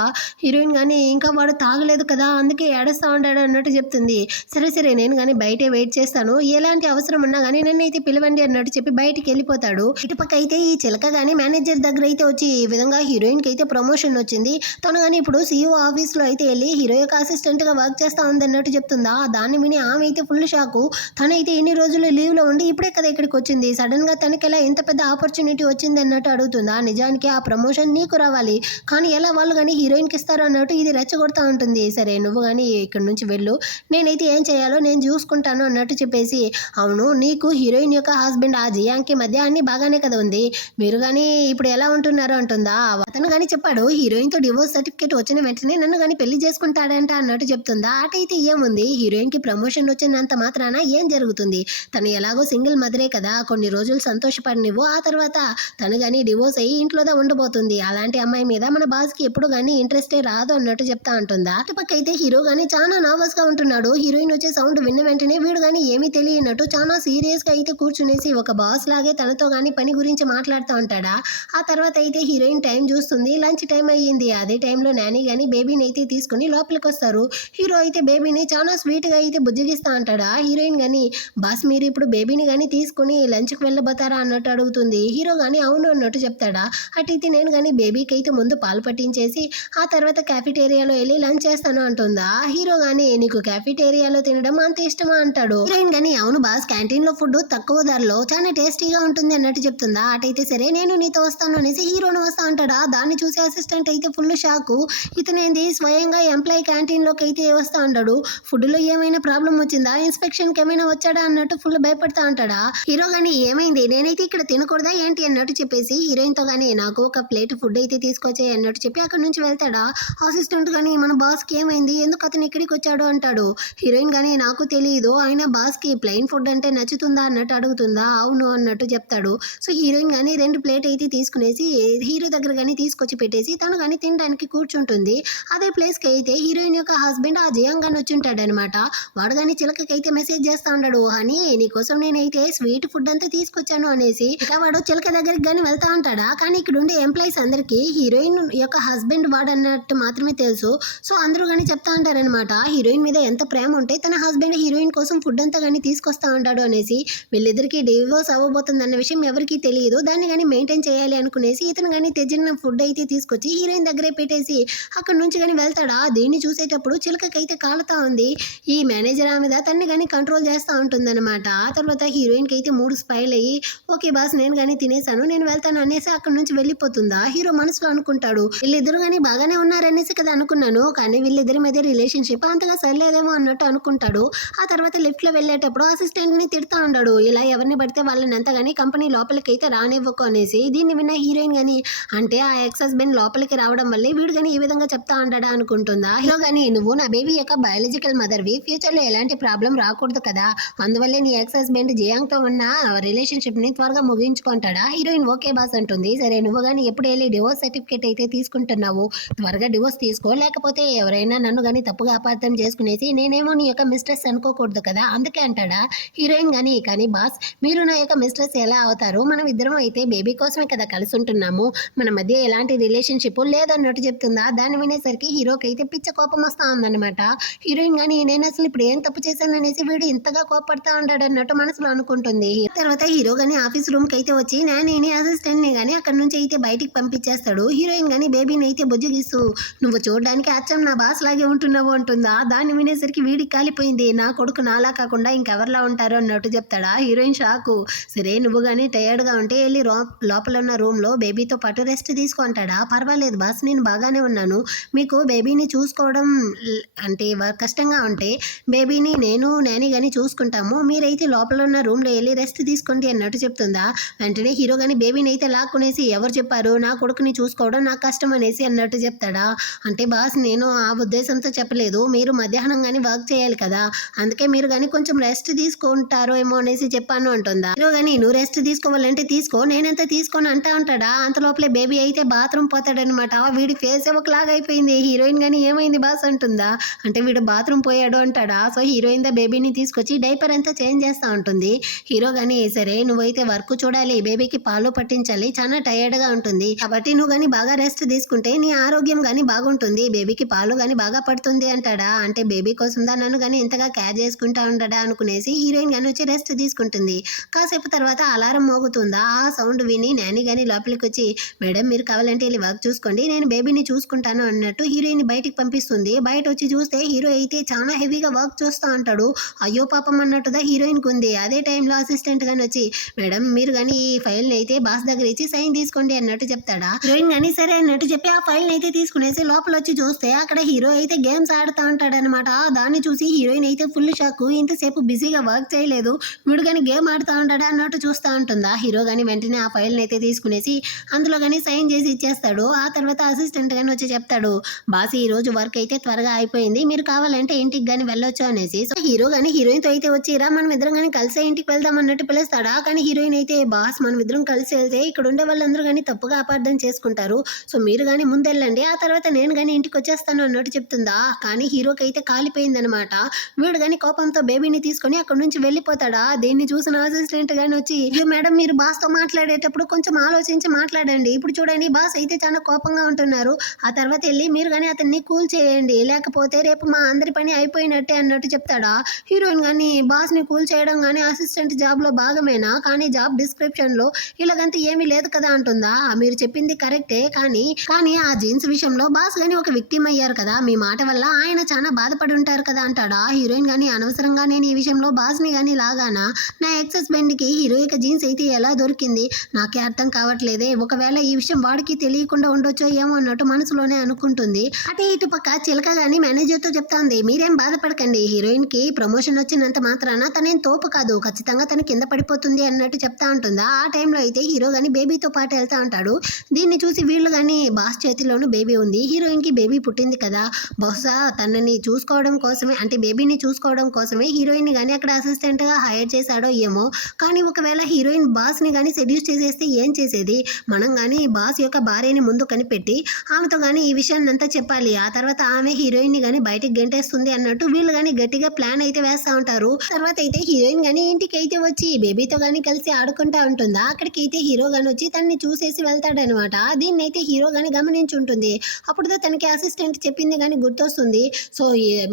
హీరోయిన్ కానీ ఇంకా వాడు తాగలేదు కదా అందుకే ఏడుస్తా ఉంటాడు అన్నట్టు చెప్తుంది. సరే సరే నేను కానీ బయటే వెయిట్ చేస్తాను, ఎలాంటి అవసరం ఉన్నా కానీ నన్నైతే పిలవండి అన్నట్టు చెప్పి బయటికి వెళ్ళిపోతాడు. ఇటుపక్క అయితే ఈ చిలక కానీ మేనేజర్ దగ్గర అయితే వచ్చి ఈ విధంగా హీరోయిన్ కి అయితే ప్రమోషన్ వచ్చింది, తను కానీ ఇప్పుడు సీఈఓ ఆఫీస్లో అయితే వెళ్ళి హీరో యొక్క అసిస్టెంట్గా వర్క్ చేస్తూ ఉంది అన్నట్టు చెప్తుందా. దాన్ని విని ఆమె అయితే ఫుల్ షాకు. తనైతే ఇన్ని రోజులు లీవ్లో ఉండి ఇప్పుడే కదా ఇక్కడికి వచ్చింది, సడన్గా తనకి ఎలా ఇంత పెద్ద ఆపర్చునిటీ వచ్చింది అన్నట్టు అడుగుతుందా. నిజానికి ఆ ప్రమోషన్ నీకు రావాలి, కానీ ఎలా వాళ్ళు కానీ హీరోయిన్కి ఇస్తారు అన్నట్టు ఇది రెచ్చగొడతా ఉంటుంది. సరే నువ్వు కానీ ఇక్కడ నుంచి వెళ్ళు, నేనైతే ఏం చేయాలో నేను చూసుకుంటాను అన్నట్టు చెప్పేసి, అవును నీకు హీరోయిన్ యొక్క హస్బెండ్ ఆ జియాంకి మధ్య అన్ని బాగానే కదా ఉంది, మీరు కానీ ఇప్పుడు ఎలా ఉంటున్నారు అంటుందా. అతను కానీ చెప్పాడు హీరోయిన్తో డివోర్స్ సర్టిఫికేట్ వచ్చిన వెంటనే నన్ను కానీ పెళ్లి చేసుకుంటాడంట అన్నట్టు చెప్తుందా. అటైతే ఏముంది, హీరోయిన్కి ప్రమోషన్ వచ్చినంత మాత్రాన ఏం జరుగుతుంది, తను ఎలాగో సింగిల్ మదరే కదా, కొన్ని రోజులు సంతోషపడినివ్వు, ఆ తర్వాత తను కానీ డివోర్స్ అయ్యి ఇంట్లోదా ఉండబోతుంది, అలాంటి అమ్మాయి మీద మన బాస్కి ఎప్పుడు కానీ ఇంట్రెస్టే రాదు అన్నట్టు చెప్తా ఉంటుందా. అటుపక్క అయితే హీరో కానీ చాలా నర్వస్ గా ఉంటున్నాడు. హీరోయిన్ వచ్చే సౌండ్ విన్న వెంటనే వీడు కానీ ఏమీ తెలియనట్టు చాలా సీరియస్ గా అయితే కూర్చునేసి ఒక బాస్ లాగే తనతో కానీ పని గురించి మాట్లాడుతూ ఉంటాడా. ఆ తర్వాత అయితే హీరోయిన్ టైం చూస్తుంది, లంచ్ టైం అయ్యింది. అదే టైంలో నాని కానీ బేబీని అయితే తీసుకుని లోపలికి వస్తారు. హీరో అయితే బేబీని చాలా స్వీట్ గా అయితే బుజ్జగిస్తా అంటాడా. హీరోయిన్ కానీ బాస్ మీరు ఇప్పుడు బేబీని కానీ తీసుకుని లంచ్కి వెళ్ళబోతారా అన్నట్టు అడుగుతుంది. హీరో కానీ అవును అన్నట్టు చెప్తాడా. అటైతే నేను కానీ బేబీకి అయితే ముందు పాలు పట్టించేసి ఆ తర్వాత క్యాఫిటేరియాలో వెళ్ళి లంచ్ చేస్తాను అంటుందా. హీరో గానీ నీకు క్యాఫిటేరియాలో తినడం అంత ఇష్టమా అంటాడు. హీరోయిన్ గానీ అవును బాస్, క్యాంటీన్ లో ఫుడ్ తక్కువ ధరలో చాలా టేస్టీగా ఉంటుంది అన్నట్టు చెప్తుందా. అటైతే సరే నేను నీతో వస్తాను అనేసి హీరోను వస్తా అంటాడా. దాన్ని చూసి అసిస్టెంట్ అయితే ఫుల్ షాకు. ఇతనేంది స్వయంగా ఎంప్లాయీ క్యాంటీన్ లోకి అయితే వస్తా అంటాడు. ఫుడ్ లో ఏమైనా ప్రాబ్లం వచ్చిందా, ఇన్స్పెక్షన్ కి ఏమైనా వచ్చాడా అన్నట్టు ఫుల్ భయపడతా అంటాడా. హీరో గానీ ఏమైంది, నేనైతే ఇక్కడ తినకూడదా ఏంటి అన్నట్టు చెప్పేసి హీరోయిన్ తో గానీ నాకు ఒక ప్లేట్ ఫుడ్ అయితే తీసుకొచ్చాయి అన్నట్టు చెప్పి అక్కడ నుంచి వెళ్తాడా. అసిస్టెంట్ గానీ మన బాస్కి ఏమైంది, ఎందుకు అతను ఇక్కడికి వచ్చాడు అంటాడు. హీరోయిన్ గానీ నాకు తెలియదు, ఆయన బాస్కి ప్లెయిన్ ఫుడ్ అంటే నచ్చుతుందా అన్నట్టు అడుగుతుందా. అవును అన్నట్టు చెప్తాడు. సో హీరోయిన్ గానీ 2 ప్లేట్ అయితే తీసుకునేసి హీరో దగ్గర కానీ తీసుకొచ్చి పెట్టేసి తను కానీ తినడానికి కూర్చుంటుంది. అదే ప్లేస్కి అయితే హీరోయిన్ యొక్క హస్బెండ్ ఆ జియాంగ్ గాని వచ్చుంటాడు అనమాట. వాడు కానీ చిలకకి అయితే మెసేజ్ చేస్తా ఉంటాడు, హనీ నీకోసం నేనైతే స్వీట్ ఫుడ్ అంతా తీసుకొచ్చాను అనేసి. ఇక వాడు చిలక దగ్గరికి కానీ వెళ్తా ఉంటాడా. కానీ ఇక్కడ ఉండే ఎంప్లాయీస్ అందరికీ హీరోయిన్ యొక్క హస్బెండ్ వాడు అన్నట్టు మాత్రమే తెలుసు. సో అందరూ కానీ చెప్తా ఉంటారనమాట హీరోయిన్ మీద ఎంత ప్రేమ ఉంటే తన హస్బెండ్ హీరోయిన్ కోసం ఫుడ్ అంతా కానీ తీసుకొస్తా ఉంటాడు అనేసి. వీళ్ళిద్దరికి డివోర్స్ అవ్వబోతుంది అన్న విషయం ఎవరికీ తెలియదు, దాన్ని కానీ మెయింటైన్ చేయాలి అనుకునేసి ఇతను కానీ తెచ్చిన ఫుడ్ అయితే తీసుకొచ్చి హీరోయిన్ దగ్గరే పెట్టేసి అక్కడ నుంచి కానీ వెళ్తాడా. దీన్ని చూసేటప్పుడు చిలకకైతే కాలుతా ఉంది. ఈ మేనేజర్ ఆమె తన్ని కానీ కంట్రోల్ చేస్తూ ఉంటుందన్నమాట. ఆ తర్వాత హీరోయిన్కి అయితే మూడు స్పైల్ అయ్యి ఓకే బాస్ నేను కానీ తినేసాను నేను వెళ్తాను అనేసి అక్కడ నుంచి వెళ్ళిపోతుందా. హీరో మనసులో అనుకుంటాడు వీళ్ళిద్దరు కానీ బాగానే ఉన్నారనేసి కదా అనుకున్నాను, కానీ వీళ్ళిద్దరి మధ్య రిలేషన్షిప్ అంతగా సరిలేదేమో అన్నట్టు అనుకుంటాడు. ఆ తర్వాత లిఫ్ట్లో వెళ్ళేటప్పుడు అసిస్టెంట్ని తిడతా ఉంటాడు, ఇలా ఎవరిని పడితే వాళ్ళని అంతగాని కంపెనీ లోపలికి అయితే రానివ్వకు అనేసి. దీన్ని విన్న హీరోయిన్ కానీ అంటే ఆ ఎక్స్ హస్బెండ్ లోపలికి రావడం వల్లే వీడు కానీ ఈ విధంగా చెప్తా ఉంటాడా అనుకుంటుందా. హీరో కానీ నువ్వు నా బేబీ యొక్క బయాలజికల్ మదర్వి, ఫ్యూచర్లో ఎలాంటి ప్రాబ్లం రాకూడదు కదా, అందువల్లే నీ ఎక్స్ హస్బెండ్ జియాంగ్తో ఉన్న రిలేషన్షిప్ని త్వరగా ముగించుకుంటాడా. హీరోయిన్ ఓకే బాస్ అంటుంది. సరే నువ్వు కానీ ఎప్పుడు వెళ్ళి డివోర్స్ సర్టిఫికేట్ అయితే తీసుకుంటున్నావు, త్వరగా డివోర్స్ తీసుకో, లేకపోతే ఎవరైనా నన్ను కానీ తప్పుగా అపార్థం చేసుకునేసి నేనేమో నీ యొక్క మిస్ట్రెస్ అనుకోకూడదు కదా, అందుకే అంటాడా. హీరోయిన్ కానీ బాస్ మీరు నా యొక్క మిస్ట్రెస్ ఎలా అవుతారు, మనం ఇద్దరం అయితే బేబీ కోసమే కదా కలిసి ఉంటున్నాము, మన మధ్య ఎలాంటి రిలేషన్షిప్ లేదన్నట్టు చెప్తుందా. దాన్ని వినేసరికి హీరోకి అయితే పిచ్చ కోపం వస్తా ఉందన్నమాట. హీరోయిన్ కానీ నేను అసలు ఇప్పుడు ఏం తప్పు చేశాను అనేసి వీడు ఇంతగా కోపడతా ఉంటాడు అన్నట్టు మనసులో అనుకుంటుంది. తర్వాత హీరో కానీ ఆఫీస్ రూమ్ కి అయితే వచ్చి నాని అసిస్టెంట్ ని కానీ అక్కడ నుంచి అయితే బయటికి పంపించేస్తాడు. హీరోయిన్ కానీ బేబీని అయితే బుజ్జగిస్తూ నువ్వు చూడడానికి అచ్చం నా బాస్ లాగే ఉంటున్నావు అంటుందా. దాన్ని వినేసరికి వీడికి కాలిపోయింది, నా కొడుకు నాలా కాకుండా ఇంకెవరిలా ఉంటారు అన్నట్టు చెప్తాడా. హీరోయిన్ షాకు. సరే నువ్వు కానీ టయర్డ్ గా ఉంటే వెళ్ళి లోపల ఉన్న రూమ్ లో బేబీతో పాటు రెస్ట్ తీసుకో అంటాడా. పర్వాలేదు బాస్ నేను బాగానే ఉన్నాను, మీకు బేబీని చూసుకోవడం అంటే కష్టంగా ఉంటే బేబీని నేను కానీ చూసుకుంటాము, మీరైతే లోపల ఉన్న రూమ్లో వెళ్ళి రెస్ట్ తీసుకోండి అన్నట్టు చెప్తుందా. వెంటనే హీరో కానీ బేబీని అయితే లాక్కునేసి ఎవరు చెప్పారు నా కొడుకుని చూసుకోవడం నాకు కష్టం అనేసి అన్నట్టు చెప్తాడా. అంటే బాస్ నేను ఆ ఉద్దేశంతో చెప్పలేదు, మీరు మధ్యాహ్నం కానీ వర్క్ చేయాలి కదా, అందుకే మీరు కానీ కొంచెం రెస్ట్ తీసుకుంటారో ఏమో అనేసి చెప్పాను అంటుందా. హీరో కానీ నువ్వు రెస్ట్ తీసుకోవాలంటే తీసుకో, నేనంతా తీసుకొని అంటా ఉంటాడా. అంత లోపలే బేబీ అయితే బాత్రూమ్ పోతాడనమాట. వీడి ఫేస్ ఒకలాగా అయిపోయింది. హీరోయిన్ కానీ ఏమైంది బాస్ అంటుందా. అంటే వీడు బాత్రూమ్ పోయాడు అంటాడా. సో హీరోయిన్ బేబీని తీసుకొచ్చి డైపర్ అంతా చేంజ్ చేస్తూ ఉంటుంది. హీరో కానీ సరే నువ్వైతే వర్క్ చూడాలి, బేబీకి పాలు పట్టించాలి, చాలా టైర్డ్గా ఉంటుంది, కాబట్టి నువ్వు కానీ బాగా రెస్ట్ తీసుకుంటే నీ ఆరోగ్యం కానీ బాగుంటుంది, బేబీకి పాలు కానీ బాగా పడుతుంది అంటాడా. అంటే బేబీ కోసం నన్ను కానీ ఇంతగా కేర్ చేసుకుంటా ఉంటాడా అనుకునేసి హీరోయిన్ కానీ వచ్చి రెస్ట్ తీసుకుంటుంది. కాసేపు తర్వాత అలారం మోగుతుందా. ఆ సౌండ్ విని నాని కానీ లోపలికి వచ్చి మేడం మీరు కావాలంటే వెళ్ళి వర్క్ చూసుకోండి, నేను బేబీ బేబీని చూసుకుంటాను అన్నట్టు హీరోయిన్ బయటికి పంపిస్తుంది. బయట వచ్చి చూస్తే హీరో అయితే చాలా హెవీగా వర్క్ చేస్తూ ఉంటాడు. అయ్యో పాపం అన్నట్టుగా హీరోయిన్కి ఉంది. అదే టైంలో అసిస్టెంట్ గాని వచ్చి మేడం మీరు కానీ ఈ ఫైల్ అయితే బాస్ దగ్గర ఇచ్చి సైన్ తీసుకోండి అన్నట్టు చెప్తాడా. హీరోయిన్ కానీ సరే అన్నట్టు చెప్పి ఆ ఫైల్ అయితే తీసుకునేసి లోపల వచ్చి చూస్తే అక్కడ హీరో అయితే గేమ్స్ ఆడుతూ ఉంటాడనమాట. దాన్ని చూసి హీరోయిన్ అయితే ఫుల్ షాక్. ఇంతసేపు బిజీగా వర్క్ చేయలేదు, వీడు కానీ గేమ్ ఆడుతూ ఉంటాడా అన్నట్టు చూస్తూ ఉంటుందా. హీరో కానీ వెంటనే ఆ ఫైల్ని అయితే తీసుకునేసి అందులో కానీ సైన్ చేసి ఇచ్చేస్తాడు. ఆ తర్వాత అసిస్టెంట్ గాని వచ్చి చెప్తాడు బాస్ ఈ రోజు వర్క్ అయితే త్వరగా అయిపోయింది, మీరు కావాలంటే ఇంటికి కానీ వెళ్ళొచ్చు అనేసి. సో హీరో కానీ హీరోయిన్ తో అయితే వచ్చిరా మనం ఇద్దరం కానీ కలిసే ఇంటికి వెళ్దాం అన్నట్టు పిలుస్తాడా. కానీ హీరోయిన్ అయితే బాస్ మనం ఇద్దరం కలిసి వెళ్తే ఇక్కడ ఉండే వాళ్ళందరూ కానీ తప్పుగా అపార్థం చేసుకుంటారు, సో మీరు కానీ ముందెళ్ళండి, ఆ తర్వాత నేను కానీ ఇంటికి వచ్చేస్తాను అన్నట్టు చెప్తుందా. కానీ హీరోకి అయితే కాలిపోయిందనమాట. వీడు కానీ కోపంతో బేబీని తీసుకొని అక్కడ నుంచి వెళ్ళిపోతాడా. దీన్ని చూసిన అసిస్టెంట్ గాని వచ్చి అయ్యో మేడం మీరు బాస్ తో మాట్లాడేటప్పుడు కొంచెం ఆలోచించి మాట్లాడండి, ఇప్పుడు చూడండి బాస్ అయితే చాలా కోపంగా ఉంటున్నారు, ఆ తర్వాత వెళ్ళి మీరు కానీ అతన్ని కూల్ చేయండి, లేకపోతే రేపు మా అందరి పని అయిపోయినట్టే అన్నట్టు చెప్తాడా. హీరోయిన్ కానీ బాస్ ని కూల్ చేయడం కానీ అసిస్టెంట్ జాబ్ లో భాగమేనా, కానీ జాబ్ డిస్క్రిప్షన్ లో ఇలాగంతా ఏమీ లేదు కదా అంటుందా. మీరు చెప్పింది కరెక్టే, కానీ కానీ ఆ జీన్స్ విషయంలో బాస్ గాని ఒక విక్టిమ్ అయ్యారు కదా, మీ మాట వల్ల ఆయన చాలా బాధపడి ఉంటారు కదా అంటాడా. హీరోయిన్ గాని అనవసరంగా నేను ఈ విషయంలో బాస్ ని గాని లాగానా, నా ఎక్స్ హస్బెండ్ కి హీరోయిక్ జీన్స్ అయితే ఎలా దొరికింది నాకే అర్థం కావట్లేదే, ఒకవేళ ఈ విషయం వాడికి తెలియకుండా ఉండొచ్చో ఏమో అన్నట్టు మనసులోనే అనుకుంటుంది. అటే ఇటు పక్క చిలక గాని మేనేజర్ తో చెప్తాంది మీరేం బాధపడకండి, హీరోయిన్ కి ప్రమోషన్ వచ్చినంత మాత్రాన తనేం తోపు కాదు, ఖచ్చితంగా తను కింద పడిపోతుంది అన్నట్టు చెప్తా ఉంటుందా. ఆ టైంలో అయితే హీరో గాని బేబీతో పాటు వెళ్తా ఉంటాడు. దీన్ని చూసి వీళ్ళు గాని బాస్ చేతిలోనూ బేబీ ఉంది, హీరోయిన్ కి బేబీ పుట్టింది కదా, బహుశా తనని చూసుకోవడం కోసమే అంటే బేబీని చూసుకోవడం కోసమే హీరోయిన్ ని గాని అక్కడ అసిస్టెంట్ గా హైర్ చేశాడో ఏమో. కానీ ఒకవేళ హీరోయిన్ బాస్ ని గాని సెడ్యూస్ చేసేస్తే ఏం చేసేది, మనం గాని బాస్ యొక్క భార్యని ముందు కనిపెట్టి ఆమెతో గాని ఈ విషయాన్ని అంతా చెప్పాలి, ఆ తర్వాత ఆమె హీరోయిన్ ని గాని బయటికి గెంటేస్తుంది అన్నట్టు వీళ్ళు గాని గట్టిగా ప్లాన్ అయితే వేస్తా ఉంటారు. తర్వాత అయితే హీరోయిన్ గాని ఇంటికి అయితే వచ్చి బేబీతో గాని కలిసి ఆడుకుంటా ఉంటుందా. అక్కడికి అయితే హీరో గాని వచ్చి తనని చూసేసి వెళ్తాడనమాట. దీన్ని అయితే హీరో గాని గమనించి ఉంటుంది. అప్పుడు తనకి అసిస్టెంట్ చెప్పింది గాని గుర్తొస్తుంది. సో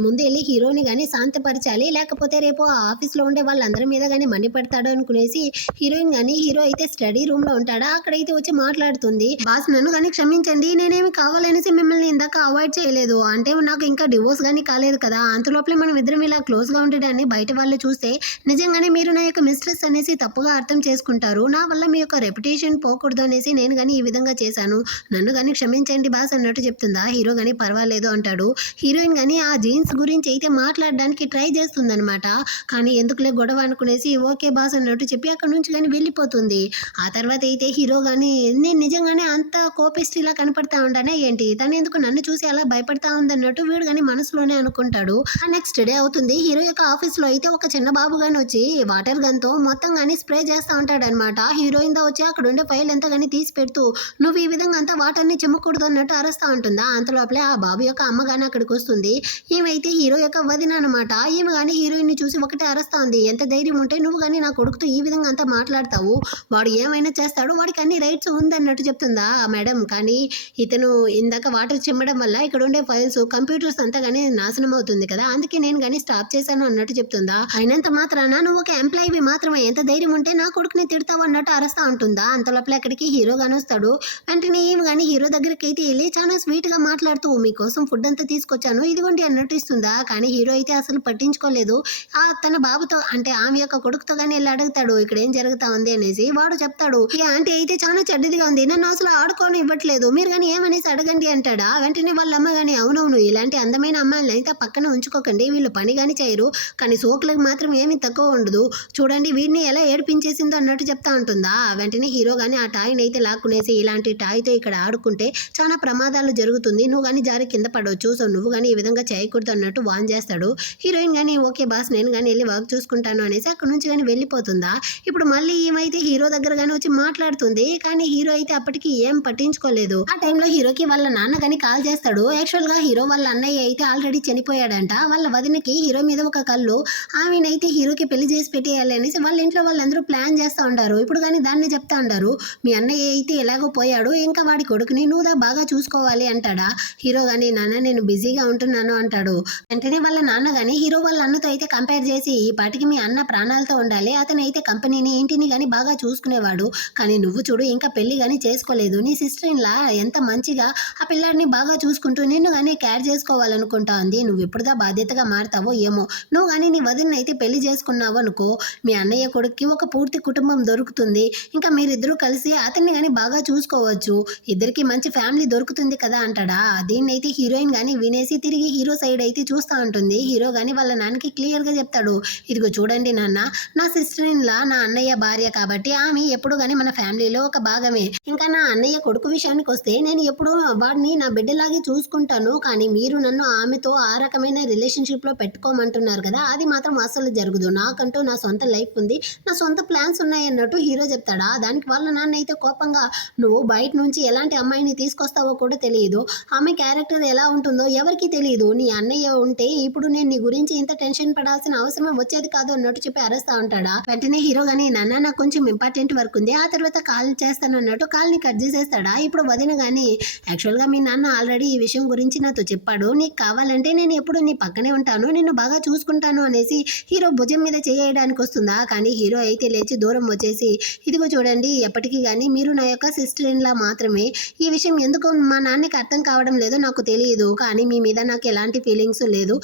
ముందు వెళ్ళి హీరోని గాని శాంతపరచాలి, లేకపోతే రేపు ఆ ఆఫీస్ లో ఉండే వాళ్ళందరి మీద గాని మండిపడతాడు అనుకునేసి హీరోయిన్ గాని హీరో అయితే స్టడీ రూమ్ లో ఉంటాడా అక్కడైతే వచ్చి మాట్లాడుతుంది. బాస్ నన్ను గాని క్షమించండి, నేనేమి కావాలనేసి మిమ్మల్ని ఇందాక అవాయిడ్ చేయలేదు, అంటే నాకు ఇంకా డివోర్స్ గానీ కాలేదు కదా, అంతలోపలే మనం ఇద్దరం ఇలా క్లోజ్ గా ఉండడాన్ని బయట వాళ్ళు చూస్తే నిజంగానే మీరు నా యొక్క మిస్ట్రెస్ అనేసి తప్పుగా అర్థం చేసుకుంటారు, నా వల్ల మీ యొక్క రెప్యుటేషన్ పోకూడదు అనేసి నేను గానీ ఈ విధంగా చేశాను, నన్ను గానీ క్షమించండి బాస్ అన్నట్టు చెప్తుందా. హీరో గానీ పర్వాలేదు అంటాడు. హీరోయిన్ గానీ ఆ జీన్స్ గురించి అయితే మాట్లాడడానికి ట్రై చేస్తుందన్నమాట. కానీ ఎందుకులే గొడవ అనుకునేసి ఓకే బాస్ అన్నట్టు చెప్పి అక్కడ నుంచి కానీ వెళ్ళిపోతుంది. ఆ తర్వాత అయితే హీరో గానీ నేను నిజంగానే అంత కోపిస్ట్రీలా కనపడతా ఉంటానే ఏంటి, తను ఎందుకు నన్ను చూసి అలా భయపడతా ఉందన్నట్టు వీడు గానీ మనసులోనే అనుకుంటాడు. ఆ నెక్స్ట్ డే అవుతుంది. హీరో యొక్క ఆఫీస్ లో అయితే ఒక చిన్న బాబు గాని వచ్చి వాటర్ గన్ తో మొత్తం గానీ స్ప్రే చేస్తా ఉంటాడనమాట. హీరోయిన్ తో వచ్చి అక్కడ ఉండే ఫైల్ ఎంత గానీ తీసి పెడుతూ నువ్వు ఈ విధంగా అంతా వాటర్ ని చిమ్మకూడదు అన్నట్టు అరుస్తా ఉంటుందా. అంతలోపలే ఆ బాబు యొక్క అమ్మ గానీ అక్కడికి వస్తుంది. ఈమెయితే హీరో యొక్క వదిన అనమాట. ఈమె గానీ హీరోయిన్ ని చూసి ఒకటే అరుస్తా ఉంది, ఎంత ధైర్యం ఉంటే నువ్వు గానీ నా కొడుకుతో ఈ విధంగా అంతా మాట్లాడతావు, వాడు ఏమైనా చేస్తాడు, వాడికి అన్ని రైట్స్ ఉందన్నట్టు చెప్తుందా. మేడం కానీ ఇతను ఇందాక వాటర్ చిమ్మడం వల్ల ఇక్కడ ఉండే ఫైల్స్ కంప్యూటర్స్ అంతా గానీ నాశనం అవుతుంది కదా, అందుకే నేను గానీ స్టాప్ చేశాను అన్నట్టు చెప్తుందా. అయినంత మాత్రాన నువ్వు ఒక ఎంప్లాయీ మాత్రమే, ఎంత ధైర్యం ఉంటే నా కొడుకుని తిడతావు అన్నట్టు అరుస్తా ఉంటుందా. అంతలోపల అక్కడికి హీరో గాని వస్తాడు. వెంటనే ఈమె గానీ హీరో దగ్గరికి అయితే వెళ్ళి చాలా స్వీట్ గా మాట్లాడుతూ మీకోసం ఫుడ్ అంతా తీసుకొచ్చాను ఇదిగోండి అన్నట్టు ఇస్తుందా. కానీ హీరో అయితే అసలు పట్టించుకోలేదు. ఆ తన బాబుతో అంటే ఆమె యొక్క కొడుకుతో గానీ వెళ్ళి అడుగుతాడు ఇక్కడ ఏం జరుగుతా ఉంది అనేసి. వాడు చెప్తాడు ఈ ఆంటీ అయితే చాలా చెడ్డదిగా ఉంది, నన్ను అసలు ఆడుకోని ఇవ్వట్లేదు, మీరు కానీ ఏమనేసి అడగండి అంటాడా. వెంటనే వాళ్ళ అమ్మ గానీ అవునవును ఇలాంటి అందమైన అమ్మాయిలను అయితే పక్కన ఉంచుకోకండి, వీళ్ళు పని కానీ చేయరు, కానీ సోకులకు మాత్రం ఏమీ తక్కువ ఉండదు, చూడండి వీడిని ఎలా ఏడిపించేసిందో అన్నట్టు చెప్తా ఉంటుందా. వెంటనే హీరో గానీ ఆ టాయ్ని అయితే లాక్కునేసి ఇలాంటి టాయ్తో ఇక్కడ ఆడుకుంటే చాలా ప్రమాదాలు జరుగుతుంది, నువ్వు కానీ జారి కింద పడవచ్చు, సో నువ్వు కానీ ఈ విధంగా చేయకూడదు అన్నట్టు వాన్ చేస్తాడు. హీరోయిన్ కానీ ఓకే బాస్ నేను కానీ వెళ్ళి వర్క్ చూసుకుంటాను అనేసి అక్కడ నుంచి కానీ వెళ్ళిపోతుందా. ఇప్పుడు మళ్ళీ ఏమైతే హీరో దగ్గర కానీ వచ్చి మాట్లాడుతుంది. కానీ హీరో అయితే అప్పటికి ఏం పట్టించుకోలేదు. ఆ టైంలో హీరోకి వాళ్ళ నాన్న కానీ కాల్ చేస్తాడు. యాక్చువల్ గా హీరో వాళ్ళ అన్నయ్య అయితే ఆల్రెడీ చనిపోయాడంట. వాళ్ళ వదినకి హీరో మీద ఒక కళ్ళు, ఆమెనైతే హీరోకి పెళ్లి చేసి పెట్టేయాలి అనేసి వాళ్ళ ఇంట్లో వాళ్ళందరూ ప్లాన్ చేస్తూ ఉంటారు. ఇప్పుడు కానీ దాన్ని చెప్తా ఉంటారు మీ అన్నయ్య అయితే ఎలాగో పోయాడు, ఇంకా వాడి కొడుకుని నువ్వు బాగా చూసుకోవాలి అంటాడా. హీరో కానీ నాన్న నేను బిజీగా ఉంటున్నాను అంటాడు. వెంటనే వాళ్ళ నాన్న కానీ హీరో వాళ్ళ అన్నతో అయితే కంపేర్ చేసి ఈ పాటికి మీ అన్న ప్రాణాలతో ఉండాలి, అతను అయితే కంపెనీని ఇంటిని కానీ బాగా చూసుకునేవాడు, కానీ నువ్వు చూడు ఇంకా పెళ్లి కానీ చేసుకోలేదు, నీ సిస్టర్ ఇన్ లా ఎంత మంచి మంచిగా ఆ పిల్లాడిని బాగా చూసుకుంటూ నిన్ను కానీ కేర్ చేసుకోవాలనుకుంటా ఉంది. నువ్వు ఎప్పుడుదా బాధ్యతగా మారతావో ఏమో. నువ్వు కానీ నీ వదిన అయితే పెళ్లి చేసుకున్నావు అనుకో, మీ అన్నయ్య కొడుక్కి ఒక పూర్తి కుటుంబం దొరుకుతుంది. ఇంకా మీరిద్దరూ కలిసి అతన్ని కానీ బాగా చూసుకోవచ్చు. ఇద్దరికి మంచి ఫ్యామిలీ దొరుకుతుంది కదా అంటాడా. దీన్నైతే హీరోయిన్ కానీ వినేసి తిరిగి హీరో సైడ్ అయితే చూస్తూ ఉంటుంది. హీరో కానీ వాళ్ళ నాన్నకి క్లియర్గా చెప్తాడు, ఇదిగో చూడండి నాన్న, నా సిస్టర్ ఇన్ లా నా అన్నయ్య భార్య కాబట్టి ఆమె ఎప్పుడు కానీ మన ఫ్యామిలీలో ఒక భాగమే. ఇంకా నా అన్నయ్య కొడుకు విషయానికి వస్తే నేను ఎప్పుడు వాడిని నా బిడ్డలాగే చూసుకుంటాను. కానీ మీరు నన్ను ఆమెతో ఆ రకమైన రిలేషన్షిప్లో పెట్టుకోమంటున్నారు కదా, అది మాత్రం అస్సలు జరగదు. నాకంటూ నా సొంత లైఫ్ ఉంది, నా సొంత ప్లాన్స్ ఉన్నాయి అన్నట్టు హీరో చెప్తాడా. దానికి వాళ్ళ నాన్న అయితే కోపంగా, నువ్వు బయట నుంచి ఎలాంటి అమ్మాయిని తీసుకొస్తావో కూడా తెలియదు, ఆమె క్యారెక్టర్ ఎలా ఉంటుందో ఎవరికి తెలియదు. నీ అన్నయ్య ఉంటే ఇప్పుడు నేను నీ గురించి ఇంత టెన్షన్ పడాల్సిన అవసరం వచ్చేది కాదు అన్నట్టు చెప్పి అరుస్తా ఉంటాడా. వెంటనే హీరో గానీ, నాన్న నాకు కొంచెం ఇంపార్టెంట్ వర్క్ ఉంది, ఆ తర్వాత కాల్ చేస్తాను అన్నట్టు కాల్ని కట్ చేసేస్తాడా. ఇప్పుడు వదిన కానీ, యాక్చువల్గా మీ నాన్న ఆల్రెడీ ఈ విషయం గురించి నాతో చెప్పాడు, నీకు కావాలంటే నేను ఎప్పుడు నీ పక్కనే ఉంటాను, నిన్ను బాగా చూసుకుంటాను అనేసి హీరో భుజం మీద చేయడానికి వస్తుందా. కానీ హీరో అయితే లేచి దూరం వచ్చేసి, ఇదిగో చూడండి, ఎప్పటికీ కానీ మీరు నా యొక్క సిస్టర్ ఇన్ లా మాత్రమే. ఈ విషయం ఎందుకు మా నాన్నకి అర్థం కావడం లేదో నాకు తెలియదు, కానీ మీ మీద నాకు ఎలాంటి ఫీలింగ్స్ లేదు,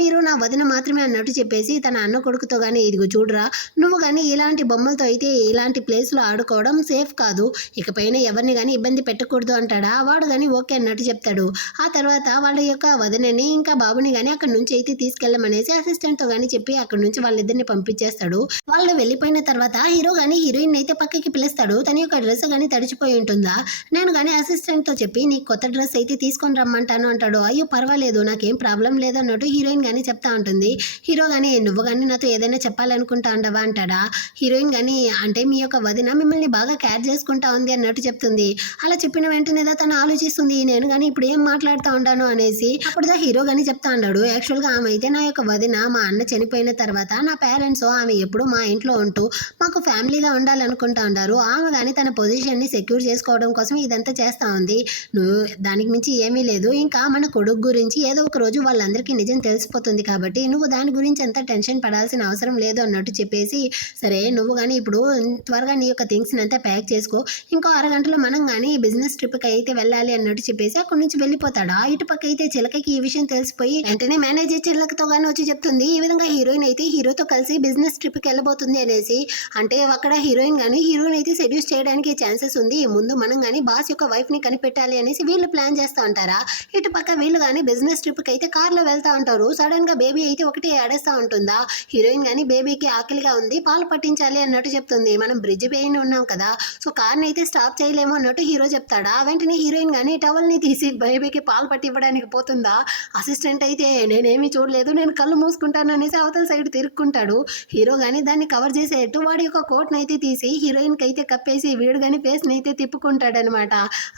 మీరు నా వదిన మాత్రమే అన్నట్టు చెప్పేసి తన అన్న కొడుకుతో కానీ, ఇదిగో చూడరా, నువ్వు కానీ ఇలాంటి బొమ్మలతో అయితే ఇలాంటి ప్లేస్లో ఆడుకోవడం సేఫ్ కాదు, ఇకపైన ఎవరిని కానీ ఇబ్బంది పెట్టకూడదు అంటాడా. వాడు కానీ ఓకే అన్నట్టు చెప్తాడు. ఆ తర్వాత వాళ్ళ యొక్క వదినని ఇంకా బాబుని కానీ అక్కడి నుంచి అయితే తీసుకెళ్ళమనేసి అసిస్టెంట్తో కానీ చెప్పి అక్కడి నుంచి వాళ్ళిద్దరిని పంపించేస్తాడు. వాళ్ళు వెళ్ళిపోయిన తర్వాత హీరో కానీ హీరోయిన్ అయితే పక్కకి పిలుస్తాడు. తన యొక్క డ్రెస్ కానీ తడిచిపోయి ఉంటుందా, నేను కానీ అసిస్టెంట్తో చెప్పి నీకు కొత్త డ్రెస్ అయితే తీసుకొని రమ్మంటాను అంటాడు. అయ్యో పర్వాలేదు, నాకేం ప్రాబ్లం లేదు అన్నట్టు హీరోయిన్ కానీ చెప్తా ఉంటుంది. హీరో కానీ, నువ్వు కానీ నాతో ఏదైనా చెప్పాలనుకుంటా ఉండవా అంటాడా. హీరోయిన్ కానీ, అంటే మీ యొక్క వదిన మిమ్మల్ని బాగా కేర్ చేసుకుంటా ఉంది అన్నట్టు చెప్తుంది. అలా చెప్పిన వెంటనే తను ఆలోచిస్తుంది, నేను కానీ ఇప్పుడు ఏం మాట్లాడుతూ ఉంటాను అనేసి. అప్పుడుదా హీరో కానీ చెప్తా ఉన్నాడు, యాక్చువల్గా ఆమె అయితే నా యొక్క వదిన, మా అన్న చనిపోయిన తర్వాత నా పేరెంట్స్ ఆమె ఎప్పుడు మా ఇంట్లో ఉంటూ మాకు ఫ్యామిలీగా ఉండాలనుకుంటా ఉంటారు. ఆమె కానీ తన పొజిషన్ని సెక్యూర్ చేసుకోవడం కోసం ఇదంతా చేస్తూ ఉంది. నువ్వు దానికి మించి ఏమీ లేదు. ఇంకా మన కొడుకు గురించి ఏదో ఒక రోజు వాళ్ళందరికీ నిజం తెలిసిపోతుంది కాబట్టి నువ్వు దాని గురించి అంత టెన్షన్ పడాల్సిన అవసరం లేదు అన్నట్టు చెప్పేసి, సరే నువ్వు కానీ ఇప్పుడు త్వరగా నీ యొక్క థింగ్స్ని అంతా ప్యాక్ చేసుకో, ఇంకో అరగంటలో మనం కానీ బిజినెస్ ట్రిప్కి అయితే వెళ్ళాలి అన్నట్టు చెప్పేసి అక్కడి నుంచి వెళ్ళిపోతాడా. ఇటుపక్క అయితే చిలకకి ఈ విషయం తెలిసిపోయి వెంటనే మేనేజర్ చిలకతో కానీ వచ్చి చెప్తుంది, ఈ విధంగా హీరోయిన్ అయితే హీరోతో కలిసి బిజినెస్ ట్రిప్కి వెళ్ళబోతుంది అనేసి. అంటే అక్కడ హీరోయిన్ కానీ హీరోయిన్ అయితే సెడ్యూస్ చేయడానికి ఛాన్సెస్ ఉంది, ముందు మనం కానీ బాస్ యొక్క వైఫ్ని కనిపెట్టాలి అనేసి వీళ్ళు ప్లాన్ చేస్తూ ఉంటారా. ఇటు పక్క వీళ్ళు కానీ బిజినెస్ ట్రిప్కి అయితే కార్లో వెళ్తూ ఉంటారు. సడన్గా బేబీ అయితే ఒకటి ఏడేస్తూ ఉంటుందా. హీరోయిన్ కానీ బేబీకి ఆకలిగా ఉంది, పాలు పట్టించాలి అన్నట్టు చెప్తుంది. మనం బ్రిడ్జ్ పైన ఉన్నాం కదా, సో కార్ని అయితే స్టాప్ చేయలేము అన్నట్టు హీరో చెప్తాడా. వెంటనే హీరోయిన్ కానీ టవల్ని తీసి బేబీకి పాలు పట్టి ఇవ్వడానికి పోతుందా. అసిస్టెంట్ అయితే నేనేమీ చూడలేదు, నేను కళ్ళు మూసుకుంటాను అనేసి అవతల సైడ్ తిరుక్కుంటాడు. హీరో కానీ దాన్ని కవర్ చేసేట్టు వాడి యొక్క కోట్ని అయితే తీసి హీరోయిన్కి అయితే కప్పేసి వీడు కానీ ఫేస్ని అయితే తిప్పుకుంటాడనమాట.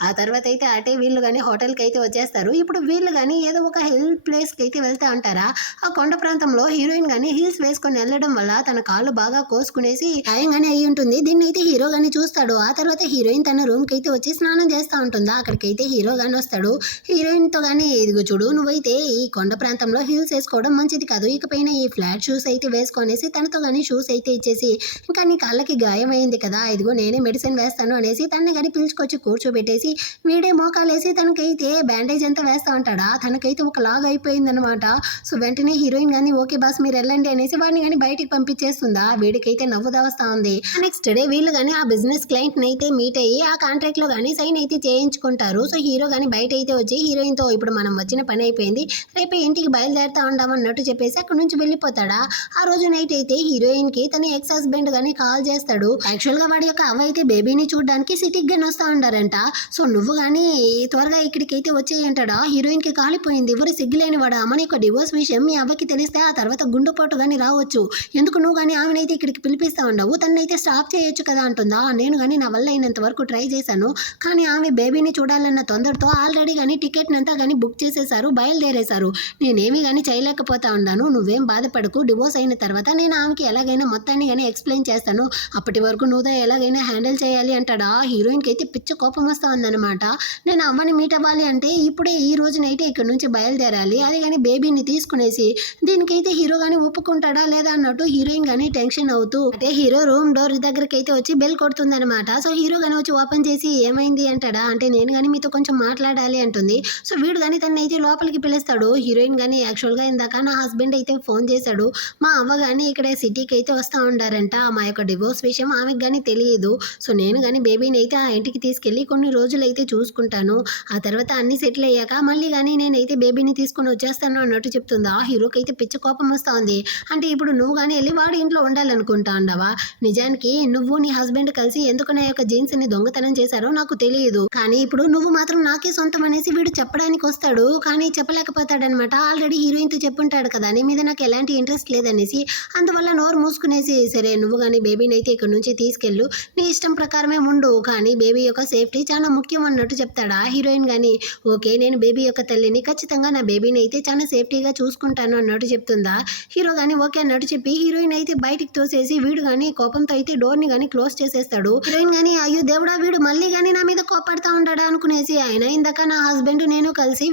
ఆ తర్వాత అయితే అటే వీళ్ళు కానీ హోటల్కి అయితే వచ్చేస్తారు. ఇప్పుడు వీళ్ళు కానీ ఏదో ఒక హిల్ ప్లేస్కి అయితే వెళ్తూ ఉంటారా. ఆ కొండ ప్రాంతంలో హీరోయిన్ కానీ హీల్స్ వేసుకొని వెళ్ళడం వల్ల తన కాళ్ళు బాగా కోసుకునేసి గాయంగానే అయి ఉంటుంది. దీన్ని అయితే హీరో కానీ చూస్తాడు. ఆ తర్వాత హీరోయిన్ తన రూమ్కి అయితే వచ్చి స్నానం చేస్తూ ఉంటుందా. అక్కడికైతే హీరో కానీ వస్తాడు. హీరోయిన్తో కానీ, ఇదిగో చూడు, నువ్వైతే ఈ కొండ ప్రాంతంలో హీల్స్ వేసుకోవడం మంచిది కాదు, ఇకపైన ఈ ఫ్లాట్ షూస్ అయితే వేసుకొనేసి తనతో కానీ షూస్ అయితే ఇచ్చేసి, ఇంకా నీ కాళ్ళకి గాయమైంది కదా, ఇదిగో నేనే మెడిసిన్ వేస్తాను అనేసి తనని కానీ పిలుచుకొచ్చి కూర్చోబెట్టేసి వీడే మోకాలేసి తనకైతే బ్యాండేజ్ అంతా వేస్తూ ఉంటాడా. తనకైతే ఒక లాగ్ అయిపోయిందనమాట. సో వెంటనే హీరోయిన్ కానీ, ఓకే బాస్ మీరు వెళ్ళండి అనేసి వాడిని కానీ బయటికి పంపించేస్తుందా. వీడికైతే నవ్వుదా వస్తూ ఉంది. నెక్స్ట్ డే వీళ్ళు కానీ ఆ బిజినెస్ క్లయింట్ని అయితే మీట్ అయ్యి ఆ కాంట్రాక్ట్లో కానీ సైన్ అయితే చేయించుకుంటారు. సో హీరో కానీ బయట అయితే వచ్చి హీరోయిన్తో, ఇప్పుడు మనం వచ్చిన పని అయిపోయింది, రేపు ఇంటికి బయలుదేరుతా ఉండాం అన్నట్టు చెప్పేసి అక్కడ నుంచి వెళ్ళిపోతాడా. ఆ రోజు నైట్ అయితే హీరోయిన్కి తన ఎక్స్ హస్బెండ్ కానీ కాల్ చేస్తాడు. యాక్చువల్గా వాడి యొక్క అవ్వ అయితే బేబీని చూడడానికి సిటీకి కానీ వస్తూ ఉంటారంట. సో నువ్వు కానీ త్వరగా ఇక్కడికి అయితే వచ్చేయంటాడా. హీరోయిన్కి కాలిపోయింది, ఎవరు సిగ్గులేని వాడు, మన యొక్క డివోర్స్ విషయం మీ అవ్వకి తెలిస్తే ఆ తర్వాత గుండెపోటు కానీ రావచ్చు, ఎందుకు నువ్వు కానీ ఆమెనైతే ఇక్కడికి పిలిపిస్తా ఉండవు, తనైతే స్టాప్ చేయొచ్చు కదా అంటుందా. నేను కానీ నా వల్ల అయినంత వరకు ట్రై చేశాను, కానీ ఆమె బేబీని చూడాలన్న తొందరతో ఆల్రెడీ కానీ టికెట్ అంతా కానీ బుక్ చేసేసారు, బయలుదేరేశారు, నేనేమి కానీ చేయలేకపోతా ఉన్నాను, నువ్వేం బాధపడకు, డివోర్స్ అయిన తర్వాత నేను ఆమెకి ఎలాగైనా మొత్తాన్ని కానీ ఎక్స్ప్లెయిన్ చేస్తాను, అప్పటి వరకు నువ్వు ఎలాగైనా హ్యాండిల్ చేయాలి అంటాడా. హీరోయిన్కి అయితే పిచ్చ కోపం వస్తూ ఉందన్నమాట. నేను అవ్వని మీట్ అవ్వాలి అంటే ఇప్పుడే ఈ రోజు నైటే ఇక్కడ నుంచి బయలుదేరాలి, అది కానీ బేబీని తీసుకునేసి. దీనికైతే హీరో కానీ ఒప్పుకుంటాడా లేదా అన్నట్టు హీరోయిన్ కానీ టెన్షన్ అవుతూ, అంటే హీరో రూమ్ డోర్ దగ్గరికి అయితే వచ్చి బెల్ కొడుతుంది అనమాట. సో హీరో కానీ వచ్చి ఓపెన్ చేసి ఏమైంది అంటాడా. అంటే నేను కానీ మీతో కొంచెం మాట్లాడాలి అంటుంది. సో వీడు కానీ తనైతే లోపలికి పిలుస్తాడు. హీరోయిన్ కానీ యాక్చువల్గా ఇందాక నా హస్బెండ్ అయితే ఫోన్ చేశాడు, మా అవ్వ కానీ ఇక్కడ సిటీకి అయితే వస్తూ ఉండారంట, మా యొక్క డివోర్స్ విషయం ఆమెకు కానీ తెలియదు. సో నేను కానీ బేబీని అయితే ఆ ఇంటికి తీసుకెళ్ళి కొన్ని రోజులు అయితే చూసుకుంటాను, ఆ తర్వాత అన్ని సెటిల్ అయ్యాక మళ్ళీ కానీ నేనైతే బేబీని తీసుకొని వచ్చేస్తాను అన్నట్టు చెప్తుంది. ఆ హీరోకి అయితే పిచ్చి కోపం వస్తూ ఉంది. అంటే ఇప్పుడు నువ్వు కానీ వెళ్ళి వాడి ఇంట్లో ఉండాలనుకుంటా ఉండవా? నిజానికి నువ్వు నీ హస్బెండ్ కలిసి ఎందుకు నా యొక్క జీన్స్ ని దొంగతనం చేశారో నాకు తెలియదు, కానీ ఇప్పుడు నువ్వు మాత్రం నాకే సొంతం అనేసి వీడు చెప్పడానికి వస్తాడు, కానీ చెప్పలేకపోతాడనమాట. ఆల్రెడీ హీరోయిన్ తో చెప్పుంటాడు కదా నీ మీద నాకు ఎలాంటి ఇంట్రెస్ట్ లేదనేసి. అందువల్ల నోరు మూసుకునేసి సరే నువ్వు కానీ బేబీని అయితే ఇక్కడ నుంచి తీసుకెళ్ళు, నీ ఇష్టం ప్రకారమే ఉండు, కానీ బేబీ యొక్క సేఫ్టీ చాలా ముఖ్యం అన్నట్టు చెప్తాడా. హీరోయిన్ కానీ ఓకే నేను బేబీ యొక్క తల్లిని, ఖచ్చితంగా నా బేబీని అయితే చాలా సేఫ్టీగా చూసుకుంటాను అన్నట్టు చెప్తుందా. హీరో కానీ ఓకే అన్నట్టు చెప్పి హీరోయిన్ అయితే బయటికి తోసేసి వీడు కానీ కోపంతో అయితే డోర్ ని కానీ క్లోజ్ చేసేస్తాడు. హీరోయిన్ కానీ అయ్యో దేవుడా వీడు మళ్ళీ కానీ నా మీద కోపడతా ఉంటాడా అనుకునేసి, ఆయన ఇందాక నా హస్బెండ్ నేను కలిసి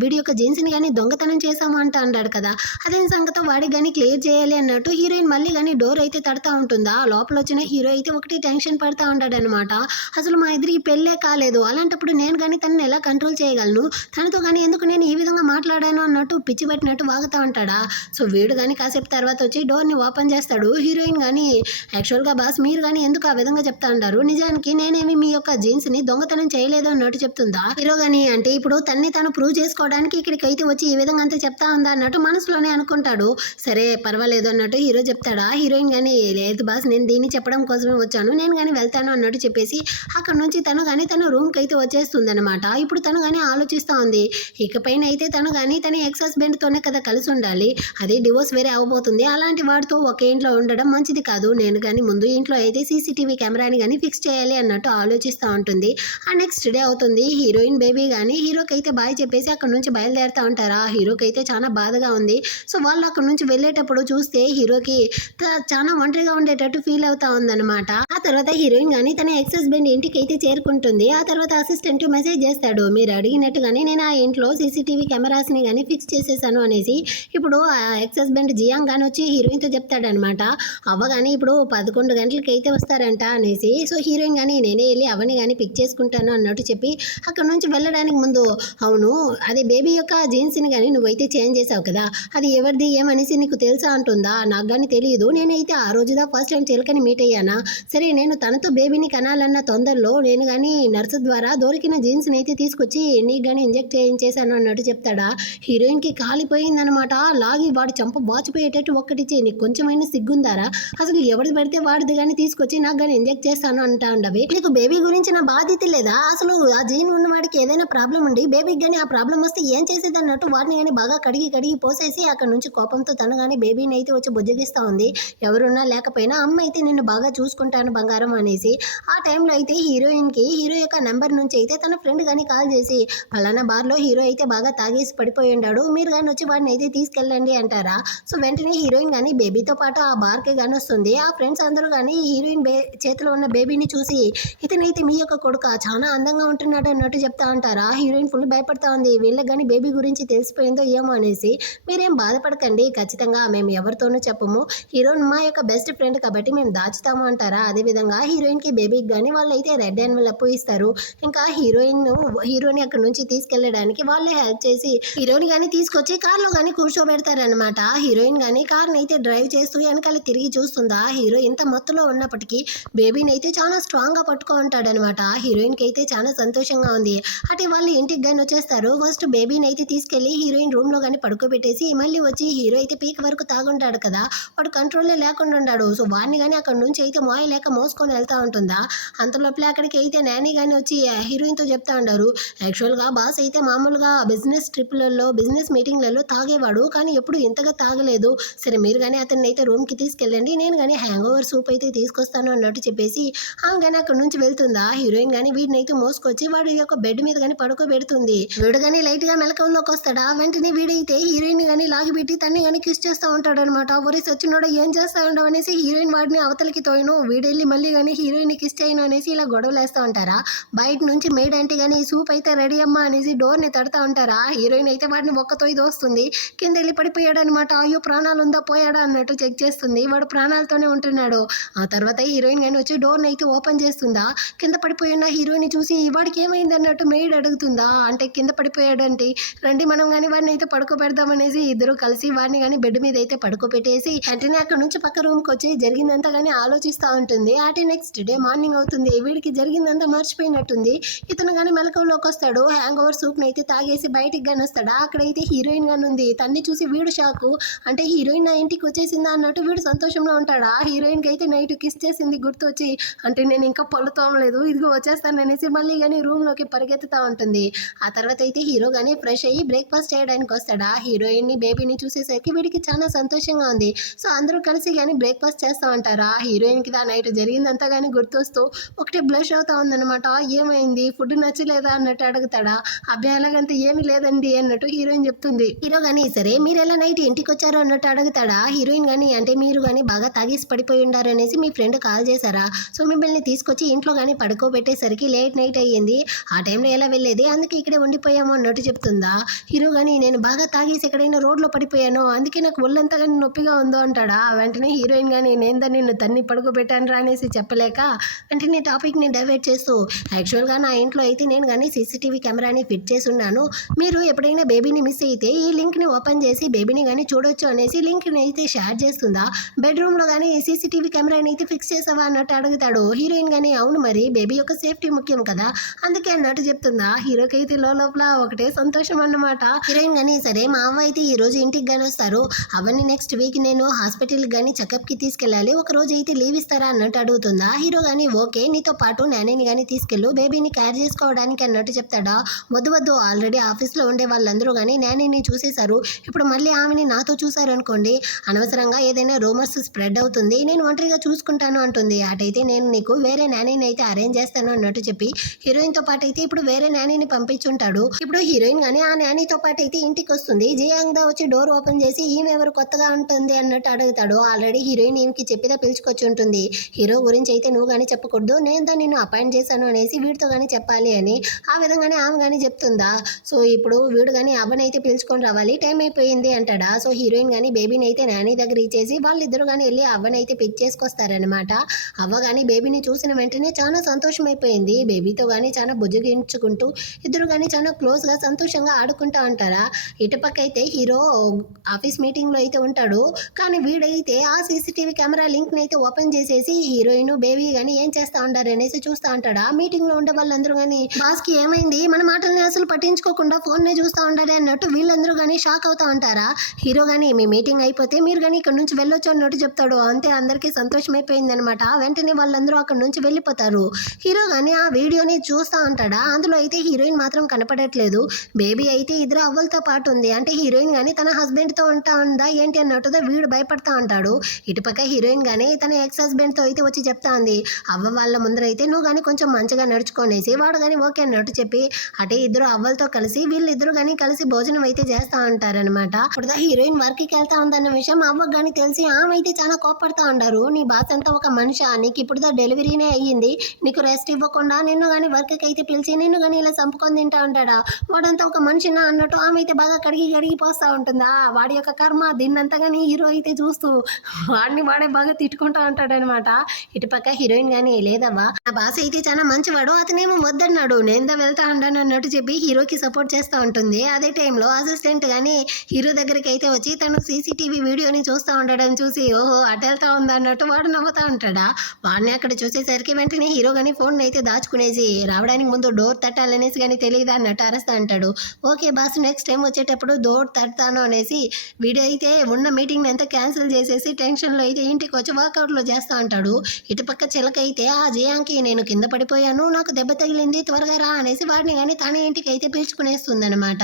వీడి యొక్క జీన్స్ ని కానీ దొంగతనం చేసాము అంటా అన్నాడు కదా, అదే సంగతో వాడికి కానీ క్లియర్ చేయాలి అన్నట్టు హీరోయిన్ మళ్ళీ కానీ డోర్ అయితే తడతా ఉంటుందా. లోపల వచ్చిన హీరో అయితే ఒకటి టెన్షన్ పడతా ఉంటాడు అనమాట. అసలు మా ఇద్దరికి పెళ్ళే కాలేదు, అలాంటప్పుడు నేను కానీ తనని ఎలా కంట్రోల్ చేయగలను, తనతో కానీ ఎందుకు నేను ఈ విధంగా మాట్లాడాను అన్నట్టు పిచ్చి పెట్టినట్టు వాగుతూ ఉంటాడా. సో వీడు కానీ కాసేపు తర్వాత వచ్చి డోర్ని ఓపెన్ చేస్తాడు. హీరోయిన్ కానీ యాక్చువల్గా బాస్ మీరు కానీ ఎందుకు ఆ విధంగా చెప్తా ఉంటారు, నిజానికి నేనేమి మీ యొక్క జీన్స్ ని దొంగతనం చేయలేదు అన్నట్టు చెప్తుందా. హీరో కానీ అంటే ఇప్పుడు తన్ని తను ప్రూవ్ చేసుకోవడానికి ఇక్కడికి అయితే వచ్చి ఈ విధంగా అంతా చెప్తా ఉందా అన్నట్టు మనసులోనే అనుకుంటాడు. సరే పర్వాలేదు అన్నట్టు హీరో చెప్తాడా. హీరోయిన్ కానీ లేదు బాస్ నేను దీన్ని చెప్పడం కోసమే వచ్చాను, నేను కానీ వెళ్తాను అన్నట్టు చెప్పేసి అక్కడ నుంచి తను కానీ తన రూమ్కి అయితే వచ్చేస్తుంది అనమాట. ఇప్పుడు తను కానీ ఆలోచిస్తూ ఉంది, ఇకపైన అయితే తను కానీ తన ఎక్స్ హస్బెండ్తోనే కదా కలిసి ఉండాలి, అదే డివోర్స్ వేరే అవబోతుంది, అలాంటి వాడితో ఒకే ఇంట్లో ఉండడం మంచిది కాదు, నేను కానీ ముందు ఇంట్లో అయితే సీసీటీవీ కెమెరాని కానీ ఫిక్స్ చేయాలి అన్నట్టు ఆలోచిస్తూ ఉంటుంది. ఆ నెక్స్ట్ డే అవుతుంది. హీరోయిన్ బేబీ కానీ హీరోకి అయితే బాయ్ చెప్పేసి అక్కడ నుంచి బయలుదేరుతూ ఉంటారా. హీరోకి అయితే చాలా బాధగా ఉంది. సో వాళ్ళు అక్కడ నుంచి వెళ్ళేటప్పుడు చూస్తే హీరోకి చాలా ఒంటరిగా ఉండేటట్టు ఫీల్ అవుతా ఉందన్నమాట. ఆ తర్వాత హీరోయిన్ కానీ తన ఎక్స్ హస్బెండ్ ఇంటికి అయితే చేరుకుంటుంది. ఆ తర్వాత అసిస్టెంట్ మెసేజ్ చేస్తాడు, మీరు అడిగినట్టుగానే నేను ఆ ఇంట్లో సీసీటీవీ కెమెరాస్ ని కానీ ఫిక్స్ చేసేసాను అనేసి. ఇప్పుడు ఆ ఎక్స్ హస్బెండ్ జియాంగ్ గాని వచ్చి హీరోయిన్తో చెప్తాడనమాట, అవ్వగాని ఇప్పుడు 11 గంటలకి అయితే వస్తారంట అనేసి. సో హీరోయిన్ కానీ నేనే వెళ్ళి అవని కానీ పిక్ చేసుకుంటాను అన్నట్టు చెప్పి అక్కడ నుంచి వెళ్ళడానికి ముందు అవును అదే బేబీ యొక్క జీన్స్ని కానీ నువ్వైతే చేంజ్ చేసావు కదా, అది ఎవరిది ఏమనేసి నీకు తెలుసా అంటుందా. నాకు కానీ తెలియదు, నేనైతే ఆ రోజుదా ఫస్ట్ టైం చిలకని మీట్ అయ్యానా, సరే నేను తనతో బేబీని కనాలన్న తొందరలో నేను కానీ నర్సు ద్వారా దొరికిన జీన్స్ని అయితే తీసుకొచ్చి నీకు కానీ ఇంజెక్ట్ చేయించేశాను అన్నట్టు చెప్తాడా. హీరోయిన్కి కాలిపోయిందనమాట. లాగి వాడు చంప వాచిపోయేటట్టు ఒక్కటిచ్చి నీకు కొంచెమైనా సిగ్గుందారా, అసలు ఎవరిది పెడితే వాడిది కానీ తీసుకొచ్చి నాకు కానీ ఇంజెక్ట్ చేస్తాను అంటా ఉండవి, నీకు బేబీ గురించి నా బాధ్యత లేదా, అసలు ఆ జీన్ ఉన్న వాడికి ఏదైనా ప్రాబ్లం ఉండి బేబీకి కానీ ఆ ప్రాబ్లం వస్తే ఏం చేసేది అన్నట్టు వాడిని కానీ బాగా కడిగి పోసేసి అక్కడ నుంచి కోపంతో తను కానీ బేబీని అయితే వచ్చి బుజ్జగిస్తూ ఉంది. ఎవరున్నా లేకపోయినా అమ్మ అయితే నిన్ను బాగా చూసుకుంటాను బంగారం అనేసి. ఆ టైంలో అయితే హీరోయిన్కి హీరో యొక్క నెంబర్ నుంచి అయితే తన ఫ్రెండ్ కానీ కాల్ చేసి ఫలానా బార్లో హీరో అయితే బాగా తాగేసి పడిపోయి ఉన్నాడు, మీరు కానీ వచ్చి వాడిని అయితే తీసుకెళ్ళండి అంటారా. సో వెంటనే హీరోయిన్ కానీ బేబీతో పాటు ఆ బార్కి కానీ వస్తుంది. ఆ ఫ్రెండ్స్ అందరూ కానీ హీరోయిన్ చేతిలో ఉన్న బేబీని చూసి ఇతనైతే మీ యొక్క కొడుకు చాలా అందంగా ఉంటున్నాడు అన్నట్టు చెప్తా అంటారా. హీరోయిన్ ఫుల్ భయపడతా ఉంది, వీళ్ళకి కానీ బేబీ గురించి తెలిసిపోయిందో ఏమో అనేసి. మీరేం బాధపడకండి, ఖచ్చితంగా మేము ఎవరితోనూ చెప్పము, హీరోయిన్ మా యొక్క బెస్ట్ ఫ్రెండ్ కాబట్టి మేము దాచుతాము అంటారా. అదేవిధంగా హీరోయిన్కి బేబీకి కానీ వాళ్ళు అయితే రెడ్ ఎన్వెలప్ ఇస్తారు. ఇంకా హీరోని అక్కడ నుంచి తీసుకెళ్ళడానికి వాళ్ళే హెల్ప్ చేసి హీరోని కానీ తీసుకొచ్చి కార్లో కానీ కూర్చోబెడతారనమాట. హీరోయిన్ కానీ కార్ని అయితే డ్రైవ్ చేస్తూ వెనకాల తిరిగి చూస్తుందా. హీరో ఇంత మత్తులో ఉన్నప్పటికీ బేబీని అయితే చాలా స్ట్రాంగ్ గా పట్టుకో ఉంటాడనమాట. హీరోయిన్ కి అయితే చాలా సంతోషంగా ఉంది. అటు వాళ్ళు ఇంటికి కానీ వచ్చేస్తారు. ఫస్ట్ బేబీని అయితే తీసుకెళ్లి హీరోయిన్ రూమ్ లో కానీ పడుకోబెట్టేసి మళ్ళీ వచ్చి హీరో అయితే పీక్ వరకు తాగుంటాడు కదా, వాడు కంట్రోల్లో లేకుండా ఉన్నాడు. సో వాడిని కానీ అక్కడ నుంచి అయితే లేక మోసుకొని వెళ్తా ఉంటుందా. అంతలోపల అక్కడికి అయితే నాని కానీ వచ్చి హీరోయిన్ తో చెప్తా ఉంటారు, యాక్చువల్గా బాస్ అయితే మామూలుగా బిజినెస్ ట్రిప్లలో బిజినెస్ మీటింగ్లలో తాగేవాడు, కానీ ఎప్పుడు ఇంతగా తాగలేదు, సరే మీరు కానీ అతన్ని అయితే రూమ్కి తీసుకెళ్ళండి, నేను కానీ హ్యాంగ్ ఓవర్ సూప్ అయితే తీసుకొస్తాను అన్నట్టు చెప్పేసి ఆమె కానీ అక్కడ నుంచి వెళ్తుందా. హీరోయిన్ కానీ వీడిని అయితే మోసుకొచ్చి వాడి యొక్క బెడ్ మీద కానీ పడుకోబెడుతుంది. వీడు కానీ లైట్ గా మెలకంలోకి వస్తాడా. వెంటనే వీడైతే హీరోయిన్ కానీ లాగిపెట్టి తన్ని కానీ కిస్ చేస్తూ ఉంటాడు అనమాట. ఒరే సచ్చినోడు ఏం చేస్తా ఉండవు అనేసి హీరోయిన్ వాడిని అవతలికి తోయను, వీడెళ్ళి మళ్ళీ కానీ హీరోయిన్ కిస్ చేయను అనేసి ఇలా గొడవలు వేస్తూ ఉంటారా. బయట నుంచి మేడ్ అంటే కానీ సూప్ అయితే రెడీ అమ్మా అనేసి డోర్ ని తడతా ఉంటారా. హీరోయిన్ అయితే వాడిని ఒక్కతో దోస్తుంది, కింద వెళ్ళి పడిపోయాడు అనమాట. అయ్యో ప్రాణాలు ఉందా పోయాడా అన్నట్టు చెక్ చేస్తుంది, వాడు ప్రాణాలతోనే ఉంటున్నాడు. ఆ తర్వాత హీరోయిన్ కానీ వచ్చి డోర్ ని అయితే ఓపెన్ చేస్తుందా. కింద పడిపోయిన హీరోయిన్ చూసి అనేసి వాడికి ఏమైంది అన్నట్టు మెయిడ్ అడుగుతుందా. అంటే కింద పడిపోయాడంటే రండి మనం కానీ వాడిని అయితే పడుకోబెడదామనేసి ఇద్దరు కలిసి వాడిని కానీ బెడ్ మీద అయితే పడుకోబెట్టేసి వెంటనే అక్కడ నుంచి పక్క రూమ్కి వచ్చి జరిగిందంతా కానీ ఆలోచిస్తూ ఉంటుంది. అంటే నెక్స్ట్ డే మార్నింగ్ అవుతుంది. వీడికి జరిగిందంతా మర్చిపోయినట్టుంది. ఇతను కానీ మెలకువలోకి వస్తాడు. హ్యాంగ్ ఓవర్ సూప్ని అయితే తాగేసి బయటికి కానీ వస్తాడు. అక్కడైతే హీరోయిన్ గాని ఉంది. తన్ని చూసి వీడు షాకు. అంటే హీరోయిన్ నా ఇంటికి వచ్చేసిందా అన్నట్టు వీడు సంతోషంలో ఉంటాడా. హీరోయిన్కి అయితే నైట్ కిస్ చేసింది గుర్తొచ్చి అంటే నేను ఇంకా పళ్ళు తోమలేదు ఇదిగో వచ్చేస్తాను అనేసి మళ్ళీ కానీ రూమ్లోకి పరిగెత్తుతూ ఉంటుంది. ఆ తర్వాత అయితే హీరో కానీ ఫ్రెష్ అయ్యి బ్రేక్ఫాస్ట్ చేయడానికి వస్తాడా. హీరోయిన్ని బేబీని చూసేసరికి వీడికి చాలా సంతోషంగా ఉంది. సో అందరూ కలిసి కానీ బ్రేక్ఫాస్ట్ చేస్తూ ఉంటారా. హీరోయిన్కి దా నైట్ జరిగిందంతా కానీ గుర్తొస్తూ ఒకటే బ్లష్ అవుతా ఉందన్నమాట. ఏమైంది ఫుడ్ నచ్చలేదా అన్నట్టు అడుగుతాడా. అబ్బాయి ఎలాగంటే ఏమీ లేదండి అన్నట్టు హీరోయిన్ చెప్తుంది. హీరో కానీ సరే మీరు ఎలా నైట్ ఇంటికి వచ్చారు అన్నట్టు అడుగుతాడా. హీరోయిన్ కానీ అంటే మీరు కానీ బాగా తాగేసి పడిపోయి ఉండారు అనేసి మీ ఫ్రెండ్ కాల్ చేశారా. సో మిమ్మల్ని తీసుకొచ్చి ఇంట్లో కానీ పడుకోబెట్టేసరికి లేట్ నైట్ అయ్యింది. ఆ టైంలో ఎలా వెళ్ళేది అందుకే ఇక్కడే ఉండిపోయాము అన్నట్టు చెప్తుందా. హీరో కానీ నేను బాగా తాగేసి ఎక్కడైనా రోడ్లో పడిపోయాను అందుకే నాకు ఒళ్ళంతా కానీ నొప్పిగా ఉందో అంటాడా. వెంటనే హీరోయిన్ కానీ నేను నిన్ను తన్ని పడుకోబెట్టాను రా అనేసి చెప్పలేక వెంటనే టాపిక్ని డైవర్ట్ చేస్తూ యాక్చువల్గా నా ఇంట్లో అయితే నేను కానీ సీసీటీవీ కెమెరాని ఫిట్ చేసి ఉన్నాను. మీరు ఎప్పుడైనా బేబీని మిస్ అయితే ఈ లింక్ని ఓపెన్ చేసి బేబీని కానీ చూడొచ్చు అనేసి లింక్ని అయితే షేర్ చేస్తుందా. బెడ్రూమ్లో కానీ సీసీటీవీ కెమెరాని అయితే ఫిక్స్ చేసావా అన్నట్టు అడుగుతాడు. హీరోయిన్ కానీ అవును మరి బేబీ యొక్క సేఫ్టీ ముఖ్యం కదా అందుకే అన్నట్టు చెప్తుందా. హీరోకి అయితే లోపల ఒకటే సంతోషం అన్నమాట. హీరోయిన్ కానీ సరే మా అమ్మ అయితే ఈ రోజు ఇంటికి కానీ వస్తారు. అవన్నీ నెక్స్ట్ వీక్ నేను హాస్పిటల్కి కానీ చెకప్కి తీసుకెళ్ళాలి. ఒక రోజు అయితే లీవ్ ఇస్తారా అన్నట్టు అడుగుతుందా. హీరో కానీ ఓకే నీతో పాటు నానిని కానీ తీసుకెళ్ళు బేబీని కేర్ చేసుకోవడానికి అన్నట్టు చెప్తాడా. వద్దు ఆల్రెడీ ఆఫీస్లో ఉండే వాళ్ళందరూ కానీ నానిని చూసేశారు. ఇప్పుడు మళ్ళీ ఆమెని నాతో చూసారు అనుకోండి అనవసరంగా ఏదైనా రూమర్స్ స్ప్రెడ్ అవుతుంది. నేను ఒంటరిగా చూసుకుంటాను అంటుంది. అటైతే నేను నీకు వేరే నానిని అయితే అరేంజ్ చేస్తాను అన్నట్టు చెప్పి హీరోయిన్తో పాటు అయితే ఇప్పుడు వేరే నానిని పంపించుంటాడు. ఇప్పుడు హీరోయిన్ కానీ ఆ నానితో పాటు అయితే ఇంటికి వస్తుంది. జియాంగ్దా వచ్చి డోర్ ఓపెన్ చేసి ఈమె ఎవరు కొత్తగా ఉంటుంది అన్నట్టు అడుగుతాడు. ఆల్రెడీ హీరోయిన్ ఈమెకి చెప్పిదా పిలుచుకొచ్చి ఉంటుంది. హీరో గురించి అయితే నువ్వు కానీ చెప్పకూడదు నేను దా నిన్ను అపాయింట్ చేశాను అనేసి వీడితో కానీ చెప్పాలి అని ఆ విధంగానే ఆమె కానీ చెప్తుందా. సో ఇప్పుడు వీడు కానీ అవ్వనైతే పిలుచుకొని రావాలి టైం అయిపోయింది అంటాడా. సో హీరోయిన్ కానీ బేబీని అయితే నాని దగ్గర ఇచ్చేసి వాళ్ళిద్దరు కానీ వెళ్ళి అవ్వనైతే పిక్ చేసుకొస్తారనమాట. అవ్వ కానీ బేబీని చూసిన వెంటనే చాలా సంతోషమైపోయింది. బేబీతో కానీ చాలా బుజ్జగించుకుంటూ ఇద్దరు కానీ చాలా క్లోజ్గా సంతోషంగా ఆడుకుంటూ ఉంటారా. ఇటుపక్క అయితే హీరో ఆఫీస్ మీటింగ్లో అయితే ఉంటాడు. కానీ వీడైతే ఆ సీసీటీవీ కెమెరా లింక్ని అయితే ఓపెన్ చేసేసి హీరోయిన్ బేబీ కానీ ఏం చేస్తూ ఉంటారు అనేసి చూస్తూ ఉంటాడా. మీటింగ్లో ఉండే వాళ్ళందరూ కానీ బాస్కి ఏమైంది మన మాటల్ని అసలు పట్టించుకోకుండా ఫోన్నే చూస్తూ ఉండాలి అన్నట్టు వీళ్ళందరూ కానీ షాక్ అవుతూ ఉంటారా. హీరో కానీ మీ మీటింగ్ అయిపోతే మీరు కానీ ఇక్కడ నుంచి వెళ్ళొచ్చు అన్నట్టు చెప్తాడు. అంతే అందరికీ సంతోషమైపోయింది అనమాట. వెంటనే వాళ్ళందరూ అక్కడ నుంచి వెళ్ళిపోతారు. హీరో కానీ ఆ వీడియోని చూస్తూ ఉంటాడా. అందులో అయితే హీరోయిన్ మాత్రం కనపడట్లేదు. బేబీ అయితే ఇద్దరు అవ్వలతో పాటు ఉంది. అంటే హీరోయిన్ కానీ తన హస్బెండ్తో ఉంటా ఉందా ఏంటి అన్నట్టుగా వీడు భయపడతా ఉంటాడు. ఇటుపక్క హీరోయిన్ కానీ తన ఎక్స్ హస్బెండ్తో అయితే వచ్చి చెప్తా ఉంది. అవ్వ వాళ్ళ ముందరైతే నువ్వు కానీ కొంచెం మంచిగా నడుచుకొనేసి వాడు కానీ ఓకే అన్నట్టు చెప్పి అంటే ఇద్దరు అవ్వలతో కలిసి వీళ్ళిద్దరు కానీ కలిసి భోజనం అయితే చేస్తూ ఉంటారనమాట. ఇప్పుడు హీరోయిన్ వర్క్కి వెళ్తా ఉందన్న విషయం అవ్వకు కానీ తెలిసి ఆమె అయితే చాలా కోపడతా ఉంటారు. నీ బాస్ అంతా ఒక మనిషి నీకు ఇప్పుడు డెలివరీనే అయ్యింది నీకు రెస్ట్ ఇవ్వకుండా నిన్ను కానీ వర్క్కి అయితే పిలిచి నిన్ను కానీ ఇలా చంపుకొని తింటా ఉంటాడా వాడంతా ఒక మనిషినా అన్నట్టు ఆమె అయితే బాగా కడిగి పోస్తూ ఉంటుందా. వాడి యొక్క కర్మ దీన్నంతా కానీ హీరో అయితే చూస్తూ వాడే బాగా తిట్టుకుంటా ఉంటాడనమాట. ఇటుపక్క హీరోయిన్ కానీ లేదవ్వా నా బాస్ అయితే చాలా మంచివాడు అతనేమో వద్దన్నాడు నేను వెళ్తా ఉంటాను అన్నట్టు చెప్పి హీరోకి సపోర్ట్ చేస్తూ ఉంటుంది. అదే టైంలో అసిస్టెంట్ కానీ హీరో దగ్గరికి అయితే వచ్చి తను సీసీటీవీ వీడియోని చూస్తూ ఉండడం చూసి ఓహో అటు వెళ్తా ఉందా అన్నట్టు వాడు నవ్వుతా ఉంటాడా. వాడిని అక్కడ చూసేసరికి వెంటనే హీరో కానీ ఫోన్ అయితే దాచుకునేసి రావడానికి ముందు డోర్ తట్టాలనేసి కానీ తెలియదా అన్నట్టు అరుస్తా అంటాడు. ఓకే బాస్ నెక్స్ట్ టైం వచ్చేటప్పుడు డోర్ తడతాను అనేసి వీడియో అయితే ఉన్న మీటింగ్ అంతా క్యాన్సిల్ చేసేసి టెన్షన్లో అయితే ఇంటికి వచ్చి వర్కౌట్లో చేస్తూ ఉంటాడు. ఇటుపక్క చిలక అయితే ఆ జియాంకి నేను కింద పడిపోయాను నాకు దెబ్బ తగిలింది త్వరగా రా అనేసి వాడిని కానీ తన ఇంటికి అయితే పిలుచుకునేస్తుంది అనమాట.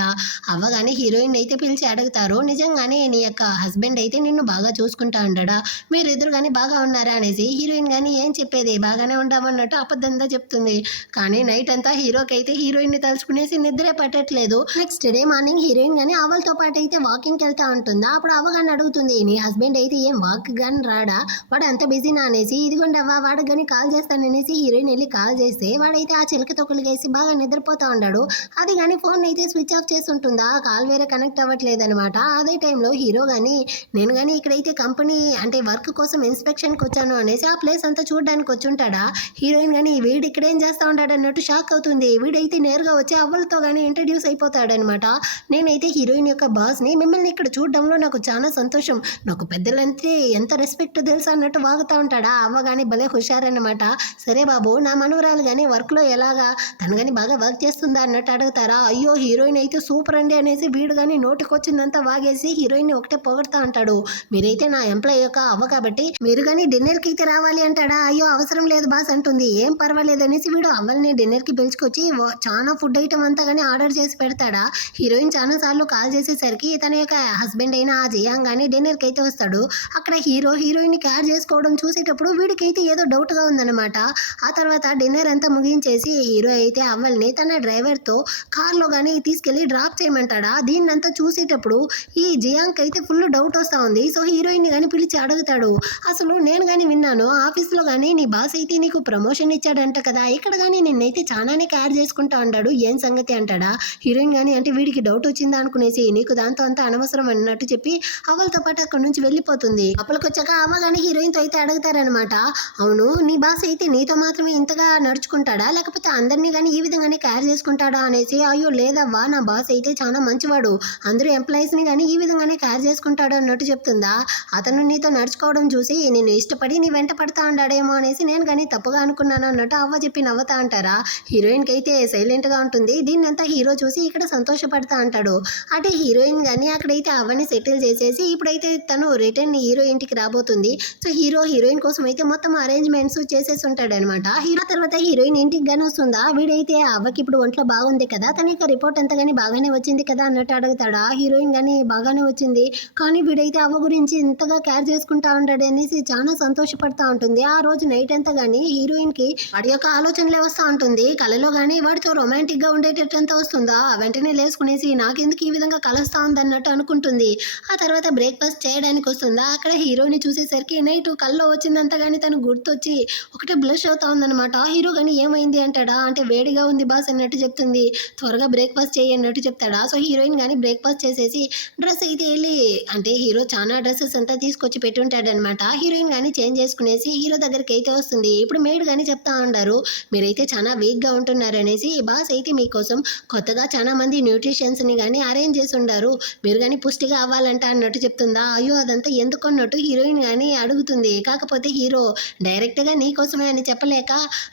అవ్వగానే హీరోయిన్ అయితే పిలిచి అడుగుతారు నిజంగానే నీ యొక్క హస్బెండ్ అయితే నిన్ను బాగా చూసుకుంటా ఉంటాడా మీరు ఇద్దరు కానీ బాగా ఉన్నారా అనేసి. హీరోయిన్ కానీ ఏం చెప్పేది బాగానే ఉండామన్నట్టు అబద్ధంతా చెప్తుంది. కానీ నైట్ అంతా హీరోకి అయితే హీరోయిన్ని తలుచుకునేసి నిద్రే పట్టట్లేదు. నెక్స్ట్ డే మార్నింగ్ హీరోయిన్ కానీ అవ్వలతో పాటు అయితే వాకింగ్కి వెళ్తా ఉంటుందా. అప్పుడు అవ్వగాని అడుగుతుంది నీ హస్బెండ్ అయితే ఏం వాక్ కానీ రాడా వాడు అంత బిజీనా అనేసి. ఇదిగోండి అవ్వ వాడికి కానీ కాల్ చేస్తాననేసి హీరోయిన్ వెళ్ళి కాల్ చేస్తే వాడైతే ఆ చిలకతో కులిగేసి బాగా నిద్రపోతా ఉన్నాడు. అది కానీ ఫోన్ అయితే స్విచ్ ఆఫ్ చేసి ఉంటుందా కాల్ వేరే కనెక్ట్ అవ్వట్లేదు అనమాట. అదే టైంలో హీరో కానీ నేను కానీ ఇక్కడైతే కంపెనీ అంటే వర్క్ కోసం ఇన్స్పెక్షన్కి వచ్చాను అనేసి ఆ ప్లేస్ అంతా చూడడానికి వచ్చి ఉంటాడా. హీరోయిన్ కానీ వీడు ఇక్కడేం చేస్తా ఉంటాడు ఉన్నాడన్నట్టు షాక్ అవుతుంది. వీడైతే నేరుగా వచ్చి అవ్వలతో కానీ ఇంట్రడ్యూస్ అయిపోతాడనమాట. నేనైతే హీరోయిన్ యొక్క బాస్ని, మిమ్మల్ని ఇక్కడ చూడడంలో నాకు చాలా సంతోషం, నాకు పెద్దలంటే ఎంత రెస్పెక్ట్ తెలుసా అన్నట్టు వాగుతూ ఉంటాడా. అవ్వ కానీ భలే హుషారన్నమాట. సరే బాబు, నా మనవరాలు కానీ వర్క్లో ఎలాగా, తను కానీ బాగా వర్క్ చేస్తుందా అన్నట్టు అడుగుతారా. అయ్యో హీరోయిన్ అయితే సూపర్ అండి అనేసి వీడు కానీ నోటికొచ్చిందంతా వాగేసి హీరోయిన్ని ఒకటే పొగడతా అంటాడు. మీరైతే నా ఎంప్లాయ్ యొక్క అవ్వ కాబట్టి మీరు కానీ డిన్నర్కి అయితే రావాలి అంటాడా. అయ్యో అవసరం లేదు బాస్ అంటుంది. ఏం పర్వాలేదు అనేసి వీడు అవ్వల్ని డిన్నర్కి పిలుచుకొచ్చి చాలా ఫుడ్ ఐటమ్ అంతా కానీ ఆర్డర్ చేసి పెడతాడా. హీరోయిన్ చాలా సార్లు కాల్ చేసేసరికి తన యొక్క హస్బెండ్ అయిన ఆ జియాంగ్ కానీ డిన్నర్కి అయితే వస్తాడు. అక్కడ హీరోయిన్ని క్యార్ చేసుకోవడం చూసేటప్పుడు వీడికైతే ఏదో డౌట్గా ఉందన్నమాట. ఆ తర్వాత డిన్నర్ అంతా ముగించేసి హీరో అయితే అవ్వల్ని తన డ్రైవర్తో కార్లో కానీ తీసుకెళ్ళి డ్రాప్ చేయమంటాడా. దీన్నంతా చూసేటప్పుడు ఈ జియాంగ్ అయితే ఫుల్ డౌట్ వస్తూ ఉంది. సో హీరోయిన్ని కానీ పిలిచి అడుగుతాడు, అసలు నేను కానీ విన్నాను ఆఫీస్లో కానీ నీ బాస్ అయితే నీకు ప్రమోషన్ ఇచ్చాడంట కదా, ఇక్కడ కానీ నిన్నైతే చాలానే కేర్ చేసుకుంటా ఉంటాడు, ఏం సంగతి అంటాడా. హీరోయిన్ కానీ అంటే వీడికి డౌట్ వచ్చిందా అనుకునేసి నీకు దాంతో అంతా అనవసరం అన్నట్టు చెప్పి అవ్వలతో పాటు అక్కడి నుంచి వెళ్ళిపోతుంది. అప్పటికొచ్చాక అవ్వ కానీ హీరోయిన్తో అయితే అడుగుతారనమాట, అవును నీ బాస్ అయితే నీతో మాత్రమే ఇంతగా నడుచుకుంటాడా, లేకపోతే అందరినీ కానీ ఈ విధంగానే కేర్ చేసుకుంటాడా అనేసి. అయ్యో లేదవ్వా, నా బాస్ అయితే చాలా మంచివాడు, అందరూ ఎంప్లాయీస్ని కానీ ఈ విధంగానే కేర్ చేసుకుంటాడు అన్నట్టు చెప్తుందా. అతను నీతో నడుచుకోవడం చూసి నేను ఇష్టపడి నీ వెంట పడతా ఉంటాడేమో అనేసి నేను కానీ తప్పుగా అనుకున్నాను అన్నట్టు అవ్వ చెప్పి నవ్వుతా అంటారా. హీరోయిన్కి అయితే సైలెంట్గా ఉంటుంది. దీన్నంతా హీరో చూసి ఇక్కడ సంతోషపడతా అంటాడు. అంటే హీరోయిన్ కానీ అక్కడైతే అవ్వని సెటిల్ చేసేసి ఇప్పుడైతే తను రిటర్న్ హీరో ఇంటికి రాబోతుంది. సో హీరోయిన్ కోసం అయితే మొత్తం అరేంజ్మెంట్స్ చేసేసి ఉంటాడు అనమాట. హీరో తర్వాత హీరోయిన్ ఇంటికి కానీ వస్తుందా. వీడైతే అవ్వకి ఇప్పుడు ఒంట్లో బాగుంది కదా, తన యొక్క రిపోర్ట్ అంతా కానీ బాగానే వచ్చింది కదా అన్నట్టు అడుగుతాడా. హీరోయిన్ కానీ బాగానే వచ్చింది, కానీ వీడైతే అవ్వ గురించి ఇంతగా కేర్ చేసుకుంటా ఉంటాడు అనేసి చాలా సంతోషపడతా ఉంటుంది. ఆ రోజు నైట్ అంతా కానీ హీరోయిన్కి వాడి యొక్క ఆలోచనలే వస్తూ ఉంటుంది. కళలో కానీ వాడితో రొమాంటిక్గా ఉండేటట్టు అంతా వస్తుందా. వెంటనే లేసుకునేసి నాకెందుకు ఈ విధంగా కలుస్తా ఉంది అన్నట్టు అనుకుంటుంది. ఆ తర్వాత బ్రేక్ఫాస్ట్ చేయడానికి వస్తుందా. అక్కడ హీరోని చూసేసరికి నైట్ కల్లో వచ్చిందంతా కానీ తను గుర్తొచ్చి ఒకటే బ్లష్ అవుతా ఉందన్నమాట. హీరో కానీ ఏమైంది అంటాడా. అంటే వేడిగా ఉంది బాస్ అన్నట్టు చెప్తుంది. త్వరగా బ్రేక్ఫాస్ట్ చేయి అన్నట్టు చెప్తాడా. సో హీరోయిన్ కానీ బ్రేక్ఫాస్ట్ చేసేసి డ్రెస్ అయితే వెళ్ళి అంటే హీరో చాలా డ్రెస్సెస్ అంతా తీసుకొచ్చి పెట్టుంటాడనమాట. హీరోయిన్ కానీ చేంజ్ చేసుకునేసి హీరో దగ్గరికి అయితే వస్తుంది. ఇప్పుడు మేడ్ కానీ చెప్తా ఉంటారు, మీరైతే చాలా వీక్గా ఉంటున్నారు అనేసి, బాస్ అయితే మీకోసం కొత్తగా చాలా మంది న్యూట్రిషన్స్ని కానీ అరేంజ్ చేసి ఉండారు, మీరు కానీ పుష్టిగా అవ్వాలంట అన్నట్టు చెప్తుందా. అయ్యో అదంతా ఎందుకు అన్నట్టు హీరోయిన్ కానీ అడుగుతుంది. కాకపోతే హీరో డైరెక్ట్గా నీ కోసమే అని చెప్పలేక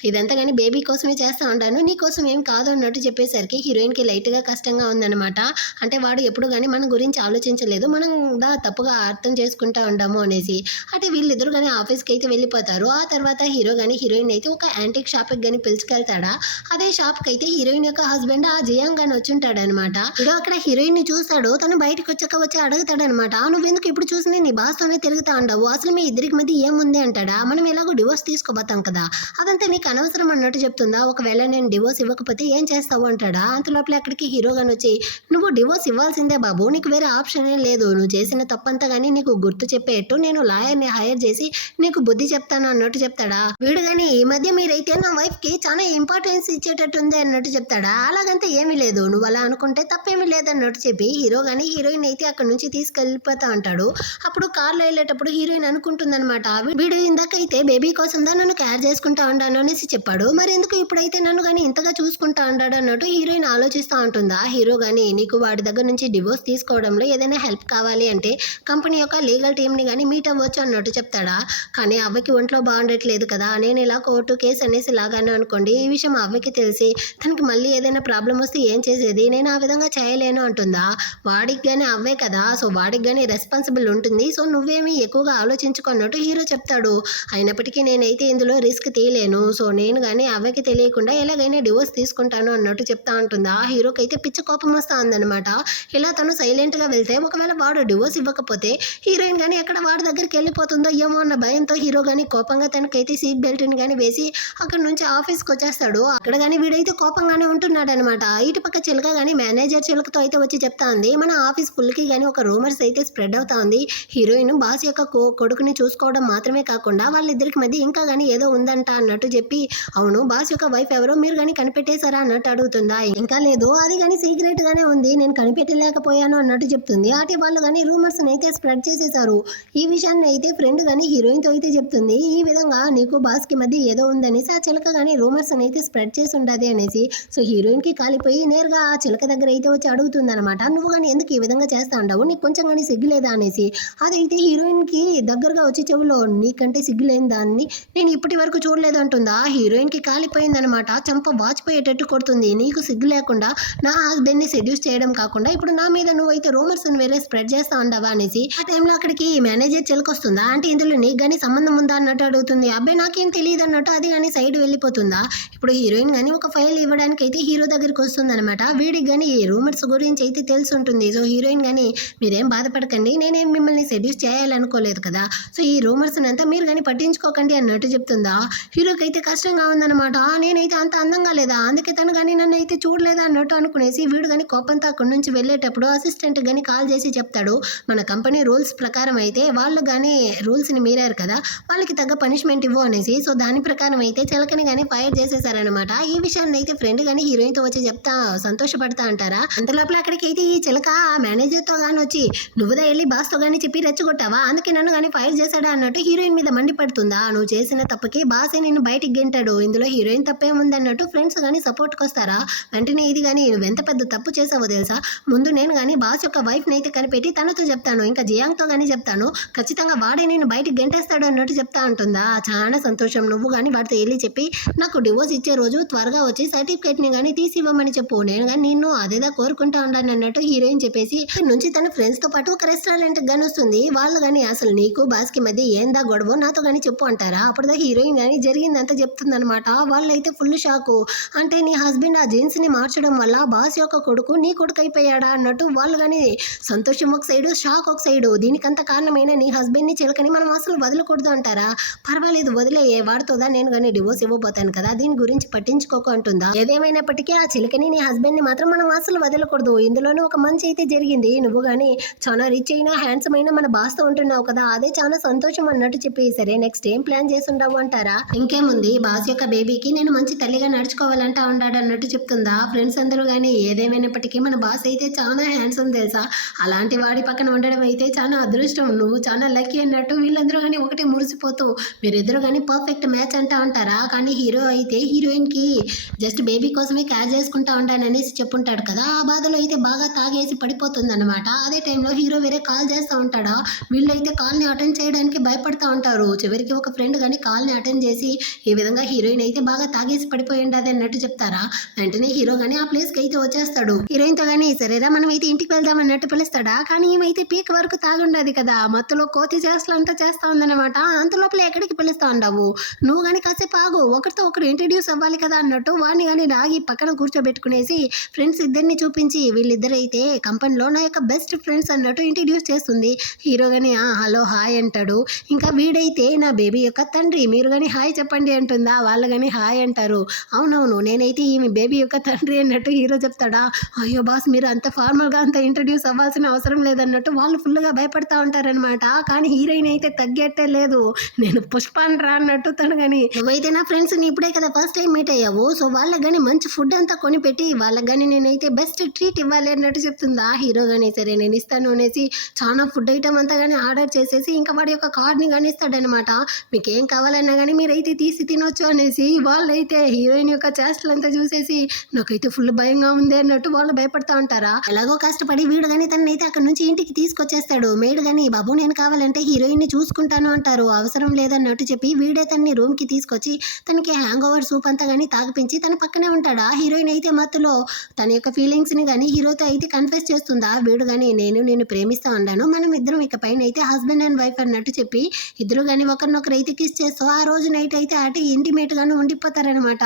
ఇదంతా కానీ బేబీ కోసమే చేస్తూ ఉంటాను, నీ కోసం ఏం కాదు అన్నట్టు చెప్పేసరికి హీరోయిన్కి లైట్గా కష్టంగా ఉందన్నమాట. అంటే వాడు ఎప్పుడు కానీ మన గురించి ఆలోచించలేదు, మనం తప్పుగా అర్థం చేసుకుంటా ఉండాము అనేసి. అంటే వీళ్ళిద్దరు కానీ ఆఫీస్కి అయితే వెళ్ళిపోతారు. ఆ తర్వాత హీరో కానీ హీరోయిన్ అయితే ఒక యాంటిక్ షాప్కి కానీ పిలుచుకెళ్తాడా. అదే షాప్కి అయితే హీరోయిన్ యొక్క హస్బెండ్ ఆ జియాంగ్ కానీ వచ్చుంటాడు అనమాట. ఇదో అక్కడ హీరోయిన్ని చూస్తాడు. తను బయటకు వచ్చి అడుగుతాడనమాట, నువ్వెందుకు ఇప్పుడు చూసినా నీ బాస్తోనే తిరుగుతా ఉండవు, అసలు మీ ఇద్దరికి మధ్య ఏముంది అంటాడా. మనం ఎలాగో డివోర్స్ తీసుకోబోతాం కదా, అదంతా నీకు అనవసరం అన్నట్టు చెప్తుందా. ఒకవేళ నేను డివోర్స్ ఇవ్వకపోతే ఏం చేస్తావు అంటాడా. అంతలోపల అక్కడికి హీరో గాని వచ్చి, నువ్వు డివోర్స్ ఇవ్వాల్సిందే బాబు, నీకు వేరే ఆప్షనే లేదు, నువ్వు చేసిన తప్పంతా కానీ నీకు గుర్తు చెప్పేట్టు నేను లాయర్ని హైర్ చేసి నీకు బుద్ధి చెప్తాను అన్నట్టు చెప్తాడా. వీడు కానీ ఈ మధ్య మీరైతే నా వైఫ్కి చాలా ఇంపార్టెన్స్ ఇచ్చేటట్టుంది అన్నట్టు చెప్తాడా. అలాగంతా ఏమీ లేదు, నువ్వు అలా అనుకుంటే తప్పేమీ లేదన్నట్టు చెప్పి హీరో కానీ హీరోయిన్ అయితే అక్కడ నుంచి తీసుకెళ్ళిపోతా ఉంటాడు. అప్పుడు కార్లో వెళ్ళేటప్పుడు హీరోయిన్ అనుకుంటుందన్నమాట, వీడు ఇందాకైతే బేబీ కోసం నన్ను కేర్ చేసుకుంటా ఉంటాను అనేసి చెప్పాడు, మరి ఎందుకు ఇప్పుడైతే నన్ను కానీ ఇంతగా చూసుకుంటా ఉంటాడు అన్నట్టు హీరోయిన్ ఆలోచిస్తూ ఉంటుందా. హీరో కానీ నీకు వాడి దగ్గర నుంచి డివోర్స్ తీసుకోవడంలో ఏదైనా హెల్ప్ కావాలి అంటే కంపెనీ యొక్క లీగల్ టీమ్ని కానీ మీట్ అవ్వచ్చు అన్నట్టు చెప్తాడా. కానీ అవ్వకి ఒంట్లో బాగుండట్లేదు కదా, నేను ఇలా కోర్టు కేసు అనేసి లాగాను అనుకోండి, ఈ విషయం అవ్వకి తెలిసి తనకి మళ్ళీ ఏదైనా ప్రాబ్లం వస్తే ఏం చేసేది, నేను ఆ విధంగా చేయలేను అంటుందా. వాడికి కానీ అవ్వే కదా, సో వాడికి కానీ రెస్పాన్సిబుల్ ఉంటుంది, సో నువ్వేమీ ఎక్కువగా ఆలోచించుకున్నట్టు హీరో చెప్తాడు. అయినప్పటికీ నేనైతే ఇందులో రిస్క్ తీయలేను, సో నేను కానీ అవ్వకి తెలియకుండా ఎలాగైనా డివోర్స్ తీసుకుంటాను అన్నట్టు చెప్తా ఉంటుందా. హీరోకి అయితే పిచ్చి కోపం వస్తూ ఉందన్నమాట. ఇలా తను సైలెంట్గా వెళ్తే ఒకవేళ వాడు డివోర్స్ ఇవ్వకపోతే హీరోయిన్ కానీ ఎక్కడ వాడి దగ్గరికి వెళ్ళిపోతుందో ఏమో అన్న భయంతో హీరో కానీ కోపంగా తనకైతే సీట్ బెల్ట్ని కానీ వేసి అక్కడ నుంచి ఆఫీస్కి వచ్చేస్తాడు. అక్కడ కానీ వీడైతే కోపంగానే ఉంటున్నాడు అనమాట. ఇటు పక్క చిలక కానీ మేనేజర్ చిలకతో అయితే వచ్చి చెప్తా ఉంది, మన ఆఫీస్ ఫుల్కి కానీ ఒక రూమర్స్ అయితే స్ప్రెడ్ అవుతా ఉంది, హీరోయిన్ బాస్ యొక్క కొడుకుని చూసుకోవడం మాత్రమే కాకుండా వాళ్ళిద్దరికి మధ్య ఇంకా కానీ ఏదో ఉందంట అన్నట్టు చెప్పి, అవును బాస్ యొక్క వైఫ్ ఎవరో మీరు కానీ కనిపెట్టేశారా అన్నట్టు అడుగుతుందా. ఇంకా లేదు, అది కానీ సీక్రెట్ గానే ఉంది, నేను కనిపెట్టలేకపోయాను అన్నట్టు చెప్తుంది. అటు వాళ్ళు కానీ రూమర్స్ అయితే స్ప్రెడ్ చేసేసారు. ఈ విషయాన్ని అయితే ఫ్రెండ్ కానీ హీరోయిన్తో అయితే చెప్తుంది, ఈ విధంగా నీకు బాస్ కి మధ్య ఏదో ఉందనేసి ఆ చిలక కానీ రూమర్స్ రూమర్స్ అయితే స్ప్రెడ్ చేసి ఉండదు అనేసి. సో హీరోయిన్కి కాలిపోయి నేరుగా ఆ చిలక దగ్గర అయితే వచ్చి అడుగుతుందనమాట. నువ్వు కానీ ఎందుకు ఈ విధంగా చేస్తా ఉండవు, నీకు కొంచెం కానీ సిగ్గులేదా అనేసి. అదైతే హీరోయిన్కి దగ్గరగా వచ్చి చెవులో నీకంటే సిగ్గులేని దాన్ని నేను ఇప్పటి వరకు చూడలేదు అంటుందా. హీరోయిన్కి కాలిపోయిందనమాట. చంప వాచిపోయేటట్టు కొడుతుంది. నీకు సిగ్గు లేకుండా నా హస్బెండ్ని సెడ్యూస్ చేయడం కాకుండా ఇప్పుడు నా మీద నువ్వైతే రూమర్స్ వేరే స్ప్రెడ్ చేస్తా ఉండవా అనేసి. ఆ టైంలో అక్కడికి మేనేజర్ చిలకొస్తుందా. అంటే ఇందులో నీకు కానీ సంబంధం ఉందా అన్నట్టు అడుగుతుంది. అబ్బాయి నాకేం తెలియదు అన్నట్టు అది కానీ సైడ్ వెళ్ళిపోతుందా. ఇప్పుడు హీరోయిన్ కానీ ఒక ఫైల్ ఇవ్వడానికి అయితే హీరో దగ్గరికి వస్తుంది అనమాట. వీడికి కానీ ఈ రూమర్స్ గురించి అయితే తెలిసి ఉంటుంది. సో హీరోయిన్ కానీ మీరేం బాధపడకండి, నేనేం మిమ్మల్ని సెడ్యూస్ చేయాలనుకోలేదు కదా, సో ఈ రూమర్స్ అంతా మీరు కానీ పట్టించుకోకండి అన్నట్టు చెప్తుందా. హీరోకి అయితే కష్టంగా ఉందన్నమాట. నేనైతే అంత అందంగా లేదా, అందుకే తను కానీ నన్ను అయితే చూడలేదా అన్నట్టు అనుకునేసి వీడు కానీ కోపంతో అక్కడి నుంచి వెళ్ళేటప్పుడు అసిస్టెంట్ కానీ కాల్ చేసి చెప్తాడు, మన కంపెనీ రూల్స్ ప్రకారం అయితే వాళ్ళు కానీ రూల్స్ని మీరారు కదా, వాళ్ళకి తగ్గ పనిష్మెంట్ ఇవ్వు అనేసి. సో దాని ప్రకారం అయితే చిలకని కానీ ఫైర్ చేసేసారనమాట. ఈ విషయాన్ని అయితే ఫ్రెండ్ కానీ హీరోయిన్తో వచ్చి చెప్తా సంతోషపడతా అంటారా. అంత లోపల అక్కడికి అయితే ఈ చిలక ఆ మేనేజర్తో కానీ వచ్చి నువ్వుదా వెళ్ళి బాస్తో కానీ చెప్పి రెచ్చగొట్టావా, అందుకే నన్ను కానీ ఫైర్ చేశాడా అన్నట్టు హీరోయిన్ మీద మండిపడుతుందా. నువ్వు చేసిన తప్పకి బాసే నేను బయటికి గెంటాడు, ఇందులో హీరోయిన్ తప్పేముంది అన్నట్టు ఫ్రెండ్స్ కానీ సపోర్ట్కి వస్తారా. వెంటనే ఇది కానీ నువ్వెంత పెద్ద తప్పు చేసావో తెలుసా, ముందు నేను కానీ బాస్ యొక్క వైఫ్ని అయితే కనిపెట్టి తనతో చెప్తాను, ఇంకా జియాంగ్తో కానీ చెప్తాను, ఖచ్చితంగా వాడే నేను బయటికి గెంటేస్తాడు అన్నట్టు చెప్తా ఉంటుందా. చాలా సంతోషం, నువ్వు కానీ వాడితో వెళ్ళి చెప్పి నాకు డివోర్స్ ఇచ్చే రోజు త్వరగా వచ్చి సర్టిఫికేట్ని కానీ తీసి ఇవ్వమని చెప్పు, నేను కానీ నిన్ను అదేదా కోరుకుంటా ఉండాను అన్నట్టు హీరోయిన్ చెప్పేసి నుంచి తన ఫ్రెండ్స్తో పాటు ఒక రెస్టారెంట్కి కానీ వస్తుంది. వాళ్ళు కానీ అసలు నీకు బాస్కి మధ్య ఏందా గొడవ నాతో కానీ చెప్పు అంటారా. అప్పుడుదా హీరోయిన్ కానీ జరిగిందంతా చెప్తుందనమాట. వాళ్ళైతే ఫుల్ షాకు. అంటే నీ హస్బెండ్ ఆ జీన్స్ని మార్చడం వల్ల బాస్ యొక్క కొడుకు నీ కొడుకు అయిపోయాడా అన్నట్టు వాళ్ళు కానీ సంతోషం ఒక సైడు, షాక్ ఒక సైడు. దీనికంత కారణమైన నీ హస్బెండ్ని చిలకని మనం అసలు వదలకూడదు అంటారా. పర్వాలేదు వదిలేయే, వాడితోదా నేను కానీ డివోర్స్ ఇవ్వబోతాను కదా, దీని గురించి పట్టించుకోకు అంటుందా. ఏదేమైనప్పటికీ ఆ చిలకని నీ హస్బెండ్ని మాత్రం మనం అసలు వదలకూడదు, ఇందులోనే ఒక మంచి అయితే జరిగింది, నువ్వు కానీ చాలా రిచ్ అయినా హ్యాండ్సమ్ అయినా మన బాస్తో ఉంటున్నావు కదా, అదే చాలా సంతోషం అన్నట్టు చెప్పి సరే నెక్స్ట్ ఏం ప్లాన్ చేస్తుండవు అంటారా. ఇంకేముంది, బాస్ యొక్క బేబీకి నేను మంచి తల్లిగా నడుచుకోవాలంటా ఉన్నాడు అన్నట్టు చెప్తుందా. ఫ్రెండ్స్ అందరూ కానీ ఏదేమైనప్పటికీ మన బాస్ అయితే చాలా హ్యాండ్సమ్ తెలుసా, అలాంటి వాడి పక్కన ఉండడం అయితే చాలా అదృష్టం, నువ్వు చాలా లక్కీ అన్నట్టు వీళ్ళందరూ కానీ ఒకటి మురిసిపోతూ మీరిద్దరు కానీ పర్ఫెక్ట్ మ్యాచ్ అంటా ఉంటారా. కానీ హీరో అయితే హీరోయిన్కి జస్ట్ బేబీ కోసమే క్యాచ్ చేసుకుంటా ఉంటాననేసి చెప్పుంటాడు కదా, ఆ బాధలో అయితే బాగా తాగేసి పడిపోతుంది అనమాట. అదే టైంలో హీరో వేరే కాల్ చేస్తూ ఉంటాడా, వీళ్ళైతే కాల్ని అటెండ్ చేయడానికి భయపడతా ఉంటారు. చివరికి ఒక ఫ్రెండ్ కానీ కాల్ని అటెండ్ చేసి ఈ విధంగా హీరోయిన్ అయితే బాగా తాగేసి పడిపోయి ఉండదు అన్నట్టు చెప్తారా. వెంటనే హీరో కానీ ఆ ప్లేస్కి అయితే వచ్చేస్తాడు. హీరోయిన్తో కానీ సరేరా మనం అయితే ఇంటికి వెళ్దాం అన్నట్టు పిలుస్తాడా. కానీ ఏమైతే పీక్ వరకు తాగుండదు కదా, మత్తులో కోతి చేష్టలు అంతా చేస్తా ఉందన్నమాట. అంత లోపల ఎక్కడికి పిలుస్తా ఉండవు, నువ్వు కానీ కాసేపు ఆగు, ఒకరితో ఒకరు ఇంట్రడ్యూస్ అవ్వాలి కదా అన్నట్టు వాడిని కానీ రాగి పక్కన కూర్చోబెట్టుకునేసి ఫ్రెండ్స్ ఇద్దరిని చూపించి వీళ్ళిద్దరైతే కంపెనీలో నా యొక్క బెస్ట్ ఫ్రెండ్స్ అన్నట్టు ఇంట్రడ్యూస్ చేస్తుంది. హీరో కానీ హలో హాయ్ అంటాడు. ఇంకా వీడైతే నా బేబీ యొక్క తండ్రి, మీరు కానీ హాయ్ చెప్పండి అంటుందా. వాళ్ళు కానీ హాయ్ అంటారు. అవునవును నేనైతే ఈమె బేబీ యొక్క తండ్రి అన్నట్టు హీరో చెప్తాడా. అయ్యో బాస్ మీరు అంత ఫార్మల్గా అంత ఇంట్రడ్యూస్ అవ్వాల్సిన అవసరం లేదన్నట్టు వాళ్ళు ఫుల్గా భయపడతా ఉంటారనమాట. కానీ హీరోయిన్ అయితే తగ్గట్టే లేదు, నేను పుష్పాన్ రా అన్నట్టు తను కానీ నువ్వైతే నా ఫ్రెండ్స్ని ఇప్పుడే కదా ఫస్ట్ టైం మీట్ అయ్యావు, సో వాళ్ళకి కానీ మంచి ఫుడ్ అంతా కొనిపెట్టి వాళ్ళకి కానీ నేనైతే బెస్ట్ ట్రీట్ ఇవ్వాలి అన్నట్టు చెప్తుందా. హీరో కానీ సరే నేను ఇస్తాను అనేసి చాలా ఫుడ్ ఐటమ్ అంతా కానీ ఆర్డర్ చేసేసి ఇంకా వాడి యొక్క కార్డ్ని కానీ ఇస్తాడనమాట. మీకు ఏం కావాలన్నా కానీ మీరైతే తీసి తినొచ్చు అనేసి. వాళ్ళైతే హీరోయిన్ యొక్క చేష్టలు అంతా చూసేసి నాకైతే ఫుల్ భయంగా ఉంది అన్నట్టు వాళ్ళు భయపడతా ఉంటారా. ఎలాగో కష్టపడి వీడు కానీ తనైతే అక్కడ నుంచి ఇంటికి తీసుకొచ్చేస్తాడు. మేడు కానీ బాబు నేను కావాలంటే హీరోయిన్ని చూసుకుంటాను అంటారు. అవసరం లేదన్నట్టు చెప్పి వీడే తనని రూమ్కి తీసుకొచ్చి తనకి హ్యాంగ్ ఓవర్ సూప్ అంతా కానీ తాగిపించి తన పక్కనే ఉంటాడా. హీరోయిన్ అయితే మత్తులో తన యొక్క ఫీలింగ్స్ని కానీ హీరోతో అయితే కన్ఫెస్ చేస్తుందా. వీడు కానీ నేను ప్రేమిస్తా ఉన్నాను, మనం ఇద్దరం ఇక పైన అయితే హస్బెండ్ అండ్ వైఫ్ అన్నట్టు చెప్పి ఇద్దరు కానీ ఒకరినొకరు అయితే కిస్ చేస్తూ ఆ రోజు నైట్ అయితే అటు ఇంటిమేట్ గాను ఉండిపోతారనమాట.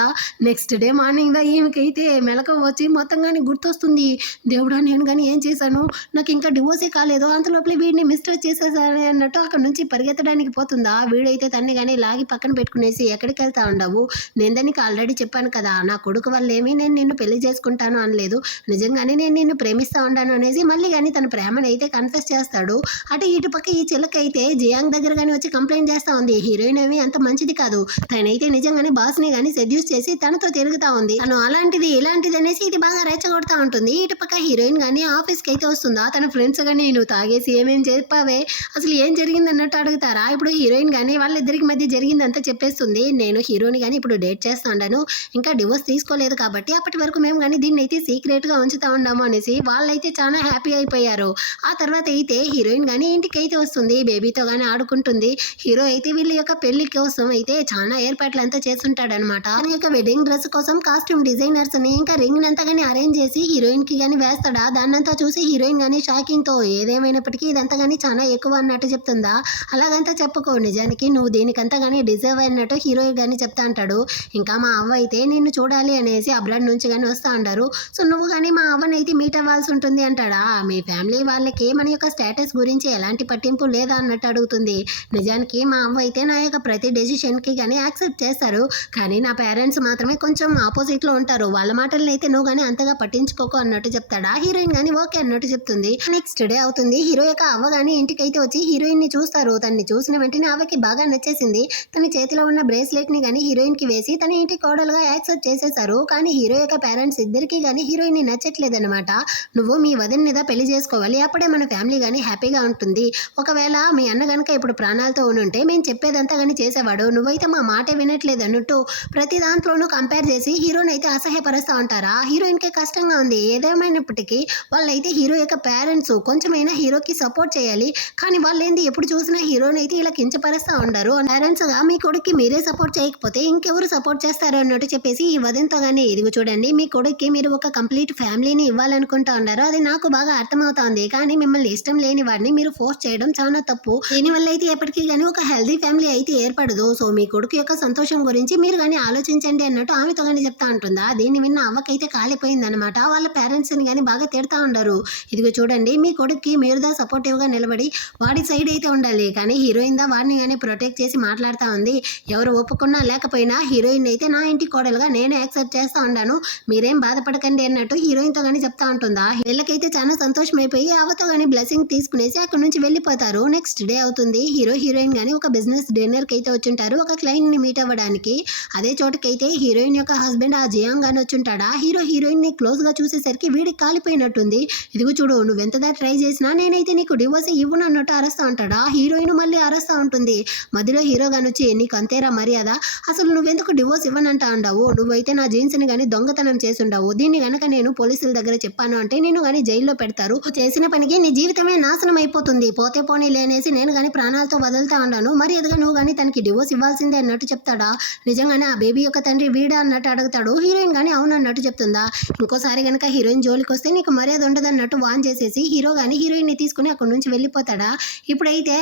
నెక్స్ట్ డే మార్నింగ్ దా ఈమెకైతే మెలకువ వచ్చి మొత్తం కానీ గుర్తొస్తుంది. దేవుడా నేను కానీ ఏం చేశాను, నాకు ఇంకా డివోర్సే కాలేదు, అంతలోపలే వీడిని మిస్టర్ చేసేసాను అన్నట్టు అక్కడ నుంచి పరిగెత్తడానికి పోతుందా. వీడైతే తన్ని కానీ లాగి పక్కన పెట్టుకునేసి ఎక్కడికి వెళ్తా ఉండవు, నేను దానికి ఆల్రెడీ చెప్పాను కదా నా కొడుకు వల్ల ఏమీ నేను నిన్ను పెళ్లి చేసుకుంటాను అనలేదు, నిజంగానే నేను నిన్ను ప్రేమిస్తా ఉన్నాను అనేసి మళ్ళీ కానీ తన ప్రేమను అయితే కన్ఫెస్ చేస్తాడు. అటు ఇటు పక్క ఈ చిలక అయితే జియాంగ్ దగ్గర కానీ వచ్చి కంప్లైంట్ చేస్తా ఉంది, హీరోయిన్ ఏమి అంత మంచిది కాదు, తనైతే నిజంగానే బాస్ని కానీ సెడ్యూస్ చేసి తనతో తిరుగుతా ఉంది, తను అలాంటిది ఇలాంటిది అనేసి ఇది బాగా రెచ్చగొడతా ఉంటుంది. ఇటు పక్క హీరోయిన్ కానీ ఆఫీస్కి అయితే వస్తుందా. తన ఫ్రెండ్స్ కానీ నువ్వు తాగేసి ఏమేం చెప్పావే, అసలు ఏం జరిగింది అన్నట్టు అడుగుతారా. ఇప్పుడు హీరోయిన్ కానీ వాళ్ళిద్దరికి మధ్య జరిగిందంతా చెప్పేస్తుంది. నేను హీరోని కానీ ఇప్పుడు డేట్ చేస్తా ఉండాను, ఇంకా డివోర్స్ తీసుకోలేదు కాబట్టి అప్పటి వరకు మేము కానీ దీన్ని అయితే సీక్రెట్గా ఉంచుతా ఉన్నాము అనేసి వాళ్ళైతే చాలా హ్యాపీ అయిపోయారు. ఆ తర్వాత అయితే హీరోయిన్ కానీ ఇంటికి అయితే వస్తుంది, బేబీతో కానీ ఆడుకుంటుంది. హీరో అయితే వీళ్ళ యొక్క పెళ్లి కోసం అయితే చాలా ఏర్పాట్లు అంతా చేస్తుంటాడు అనమాట. తన యొక్క వెడ్డింగ్ డ్రెస్ కోసం కాస్ట్యూమ్ డిజైనర్స్ ని ఇంకా రింగ్ అంతా కానీ అరేంజ్ చేసి హీరోయిన్ కి కానీ వేస్తాడా. దాన్నంతా చూసి హీరోయిన్ కానీ షాకింగ్ తో ఏదేమైనప్పటికీ ఇదంతా కానీ చాలా ఎక్కువ అన్నట్టు చెప్తుందా. అలాగంతా చెప్పుకో, నిజానికి నువ్వు దీనికంతా కానీ డిజర్వ్ అయినట్టు హీరోయిన్ కానీ చెప్తా అంటాడు. ఇంకా మా అవ్వ అయితే నిన్ను చూడాలి అనేసి అబ్రాడ్ నుంచి కానీ వస్తా అంటారు. సో నువ్వు కానీ మా అవ్వని అయితే మీట్ అవ్వాల్సి ఉంటుంది అంటాడా. మీ ఫ్యామిలీ వాళ్ళకి మన యొక్క స్టేటస్ గురించి ఎలాంటి పట్టింపు లేదా అన్నట్టు అడుగుతుంది. నిజానికి మా అవ్వ అయితే నా యొక్క ప్రతి డెసిషన్కి కానీ యాక్సెప్ట్ చేస్తారు, కానీ నా పేరెంట్స్ మాత్రమే కొంచెం ఆపోజిట్లో ఉంటారు. వాళ్ళ మాటలను అయితే నువ్వు కానీ అంతగా పట్టించుకోకు అన్నట్టు చెప్తాడా. హీరోయిన్ కానీ ఓకే అన్నట్టు చెప్తుంది. నెక్స్ట్ డే అవుతుంది. హీరో యొక్క అవ్వ కానీ ఇంటికైతే వచ్చి హీరోయిన్ ని చూస్తారు. తనని చూసిన వెంటనే అవ్వకి బాగా నచ్చేసింది. తన చేతిలో ఉన్న బ్రేస్లెట్ ని కానీ హీరోయిన్ కి వేసి తన ఇంటి కోడలుగా యాక్సెప్ట్ చేసేసారు. కానీ హీరో యొక్క పేరెంట్స్ ఇద్దరికి కానీ హీరోయిన్ ని నచ్చట్లేదన్నమాట. నువ్వు మీ వదిన మీద పెళ్లి చేసుకోవాలి, అప్పుడే మన ఫ్యామిలీ కానీ హ్యాపీగా ఉంటుంది. ఒకవేళ మీ అన్న గనుక ఇప్పుడు ప్రాణాలతో ఉంటే మేము చెప్పేదంతా కానీ చేసేవాడు, నువ్వైతే మా మాట వినట్లేదు అన్నట్టు ప్రతి దాంట్లోనూ కంపేర్ చేసి హీరోని అయితే అసహ్యపరుస్తూ ఉంటారా. హీరోయిన్ కి కష్టంగా ఉంది. ఏదేమైనప్పటికీ వాళ్ళైతే హీరో యొక్క పేరెంట్స్ కొంచెమైనా హీరోకి సపోర్ట్ చేయాలి, కానీ వాళ్ళేంది ఎప్పుడు చూసినా హీరోని అయితే ఇలా కించపరుస్తూ ఉండరు. పేరెంట్స్ గా మీ కొడుక్కి మీరే సపోర్ట్ చేయకపోతే ఇంకెవరు సపోర్ట్ చేస్తారు అన్నట్టు చెప్పేసి ఈ వదంతోగానే ఇదిగో చూడండి, మీ కొడుక్కి మీరు ఒక కంప్లీట్ ఫ్యామిలీని ఇవ్వాలనుకుంటా ఉన్నారు, అది నాకు బాగా అర్థమవుతోంది. కానీ మిమ్మల్ని ఇష్టం లేని వాడిని మీరు ఫోర్స్ చేయడం చాలా తప్పు. దీనివల్ల అయితే ఎప్పటికీ కానీ ఒక హెల్దీ ఫ్యామిలీ అయితే ఏర్పడదు. సో మీ కొడుకు యొక్క సంతోషం గురించి మీరు కానీ ఆలోచించండి అన్నట్టు ఆమెతో కానీ చెప్తా ఉంటుందా. దీన్ని విన్న అవ్వకైతే కాలిపోయింది అనమాట. వాళ్ళ పేరెంట్స్ ని కానీ బాగా తిడతా ఉండరు. ఇదిగో చూడండి, మీ కొడుక్కి మీరుదా సపోర్టివ్ గా నిలబడి వాడి సైడ్ అయితే ఉండాలి, కానీ హీరోయిన్ దా వాడిని కానీ ప్రొటెక్ట్ చేసి మాట్లాడుతూ ఉంది. ఎవరు ఒప్పుకున్నా లేకపోయినా హీరోయిన్ అయితే నా ఇంటి కోడలుగా నేనే యాక్సెప్ట్ చేస్తా ఉన్నాను, మీరేం బాధపడకండి అన్నట్టు హీరోయిన్ తో కానీ చెప్తా ఉంటుందా. వీళ్ళకైతే చాలా సంతోషం అయిపోయి అవతో కానీ బ్లెస్సింగ్ తీసుకునేసి అక్కడ నుంచి వెళ్ళిపోతారు. నెక్స్ట్ డే అవుతుంది. హీరో హీరోయిన్ కానీ ఒక బిజినెస్ డిన్నర్ కి అయితే వచ్చుంటారు, ఒక క్లయింట్ ని మీట్ అవ్వడానికి. అదే చోటుకైతే హీరోయిన్ యొక్క హస్బెండ్ ఆ జియాంగ్ అని వచ్చుంటాడా. హీరో హీరోయిన్ ని క్లోజ్ గా చూసేసరికి వీడికి కాలిపోయినట్టుంది. ఇదిగో చూడు, నువ్వెంతదా ట్రై చేసినా నేనైతే నీకు డివోర్స్ ఇవ్వను అన్నట్టు అరుస్తా ఉంటాడా. హీరోయిన్ మళ్ళీ అరుస్తా ఉంటుంది. మధ్యలో హీరో గాని వచ్చి నీకు అంతేరా మర్యాద, అసలు నువ్వెందుకు డివోర్స్ ఇవ్వనంటా ఉండవు, నువ్వైతే నా జీన్స్ ని కానీ దొంగతనం చేసుండవు, దీన్ని గనక నేను పోలీసుల దగ్గర చెప్పాను అంటే నేను కానీ జైల్లో పెడతారు, చేసిన పనికి నీ జీవితమే నాశనం అయిపోతుంది, పోతే పోనీ లేనేసి నేను కానీ ప్రాణాలతో వదులుతా ఉన్నాను, మరి ఎదుగా నువ్వు కానీ తనకి డివోర్స్ ఇవ్వాల్సిందే అన్నట్టు చెప్తాడా. నిజంగానే ఆ బేబీ యొక్క తండ్రి వీడా అన్నట్టు అడుగుతాడు. హీరోయిన్ కానీ అవును అన్నట్టు చెప్తుందా. ఇంకోసారి గనక హీరోయిన్ జోలికి వస్తే నీకు మర్యాద ఉండదు అన్నట్టు వాన్ చేసేసి హీరో కానీ హీరోయిన్ ని తీసుకుని అక్కడి నుంచి వెళ్ళిపోతాడా. ఇప్పుడైతే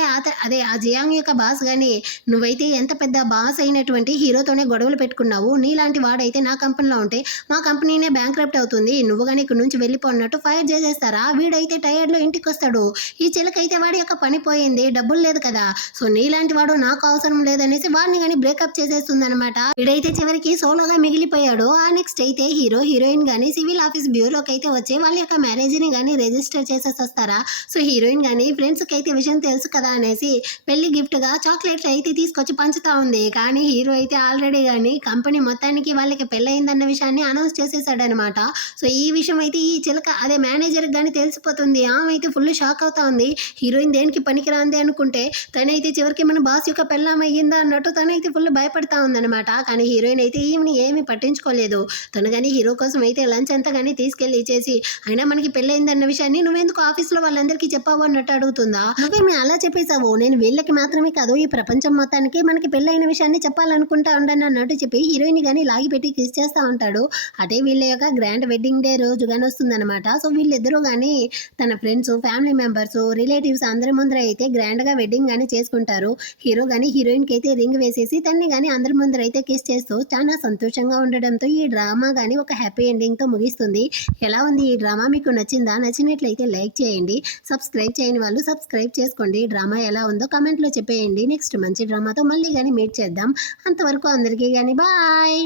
అదే ఆ జియాంగ్ యొక్క బాస్ కానీ నువ్వైతే ఎంత పెద్ద బాస్ అయినటువంటి హీరోతోనే గొడవలు పెట్టుకున్నావు, నీలాంటి వాడైతే నా కంపెనీలో ఉంటే మా కంపెనీనే బ్యాంక్రప్ట్ అవుతుంది, నువ్వు కానీ ఇక్కడ నుంచి వెళ్ళిపోన్నట్టు ఫైర్ చేసేస్తారా. వీడైతే టైర్డ్ లో ఇంటికి వస్తాడు. ఈ చిలకైతే వాడి యొక్క పని పోయింది, డబ్బులు లేదు కదా, సో నీలాంటి వాడు నాకు అవసరం లేదనేసి వాడిని కానీ బ్రేకప్ చేసేస్తుంది అనమాట. వీడైతే చివరికి సోలోగా మిగిలిపోయాడు. ఆ నెక్స్ట్ అయితే హీరో హీరోయిన్ కానీ సివిల్ ఆఫీస్ బ్యూరోకి అయితే వచ్చి వాళ్ళ యొక్క మ్యారేజ్ ని కానీ రిజిస్టర్ చేసేసి వస్తారా. సో హీరోయిన్ కానీ ఫ్రెండ్స్ కి అయితే విషయం తెలుసు కదా అనేసి పెళ్లి గిఫ్ట్ గా చాక్లెట్లు అయితే తీసుకొచ్చి పంచుతా ఉంది. కానీ హీరో అయితే ఆల్రెడీ కానీ కంపెనీ మొత్తానికి వాళ్ళకి పెళ్ళయిందన్న విషయాన్ని అనౌన్స్ చేసేసాడు అనమాట. సో ఈ విషయం అయితే ఈ చిలక అదే మేనేజర్ కానీ తెలిసిపోతుంది. ఆమె అయితే ఫుల్ షాక్ అవుతా ఉంది. హీరోయిన్ దేనికి పనికిరాంది అనుకుంటే తనైతే చివరికి మన బాస్ యొక్క పెళ్ళాం అయ్యిందా అన్నట్టు తనైతే ఫుల్ భయపడతా ఉందన్నమాట. కానీ హీరోయిన్ అయితే ఈమెని ఏమీ పట్టించుకోలేదు. తను కానీ హీరో కోసం అయితే లంచ్ అంతా కానీ తీసుకెళ్ళి ఇచ్చేసి అయినా మనకి పెళ్ళయిందన్న విషయాన్ని నువ్వెందుకు ఆఫీస్లో వాళ్ళందరికీ చెప్పావు అన్నట్టు అడుగుతుందా. నువ్వేమి అలా చెప్పేశావు, నేను వీళ్ళకి మాత్రమే కాదు ఈ ప్రపంచం మొత్తానికి మనకి పెళ్ళైన విషయాన్ని చెప్పాలనుకుంటా ఉండను అన్నట్టు చెప్పి హీరోయిన్ కానీ లాగి పెట్టి కిస్ చేస్తూ ఉంటాడు. అదే వీళ్ళ యొక్క గ్రాండ్ వెడ్డింగ్ డే రోజు కానీ వస్తుందన్నమాట. సో వీళ్ళిద్దరూ కానీ తన ఫ్రెండ్స్ ఫ్యామిలీ మెంబర్స్ రిలేటివ్స్ అందరి ముందర అయితే గ్రాండ్ గా వెడ్డింగ్ కానీ చేసుకుంటారు. హీరో కానీ హీరోయిన్ కి అయితే రింగ్ వేసేసి తన్ని కానీ అందరి ముందర అయితే కిస్ చేస్తూ చాలా సంతోషంగా ఉండడంతో ఈ డ్రామా కానీ ఒక హ్యాపీ ఎండింగ్ తో ముగిస్తుంది. ఎలా ఉంది ఈ డ్రామా, మీకు నచ్చిందా? నచ్చినట్లయితే లైక్ చేయండి, సబ్స్క్రైబ్ చేయని వాళ్ళు సబ్స్క్రైబ్ చేసుకోండి. డ్రామా ఎలా ఉందో కమెంట్లో చెప్పేయండి. నెక్స్ట్ మంచి డ్రామాతో మళ్ళీ కానీ మీట్ చేద్దాం. అంతవరకు అందరికీ కానీ బాయ్.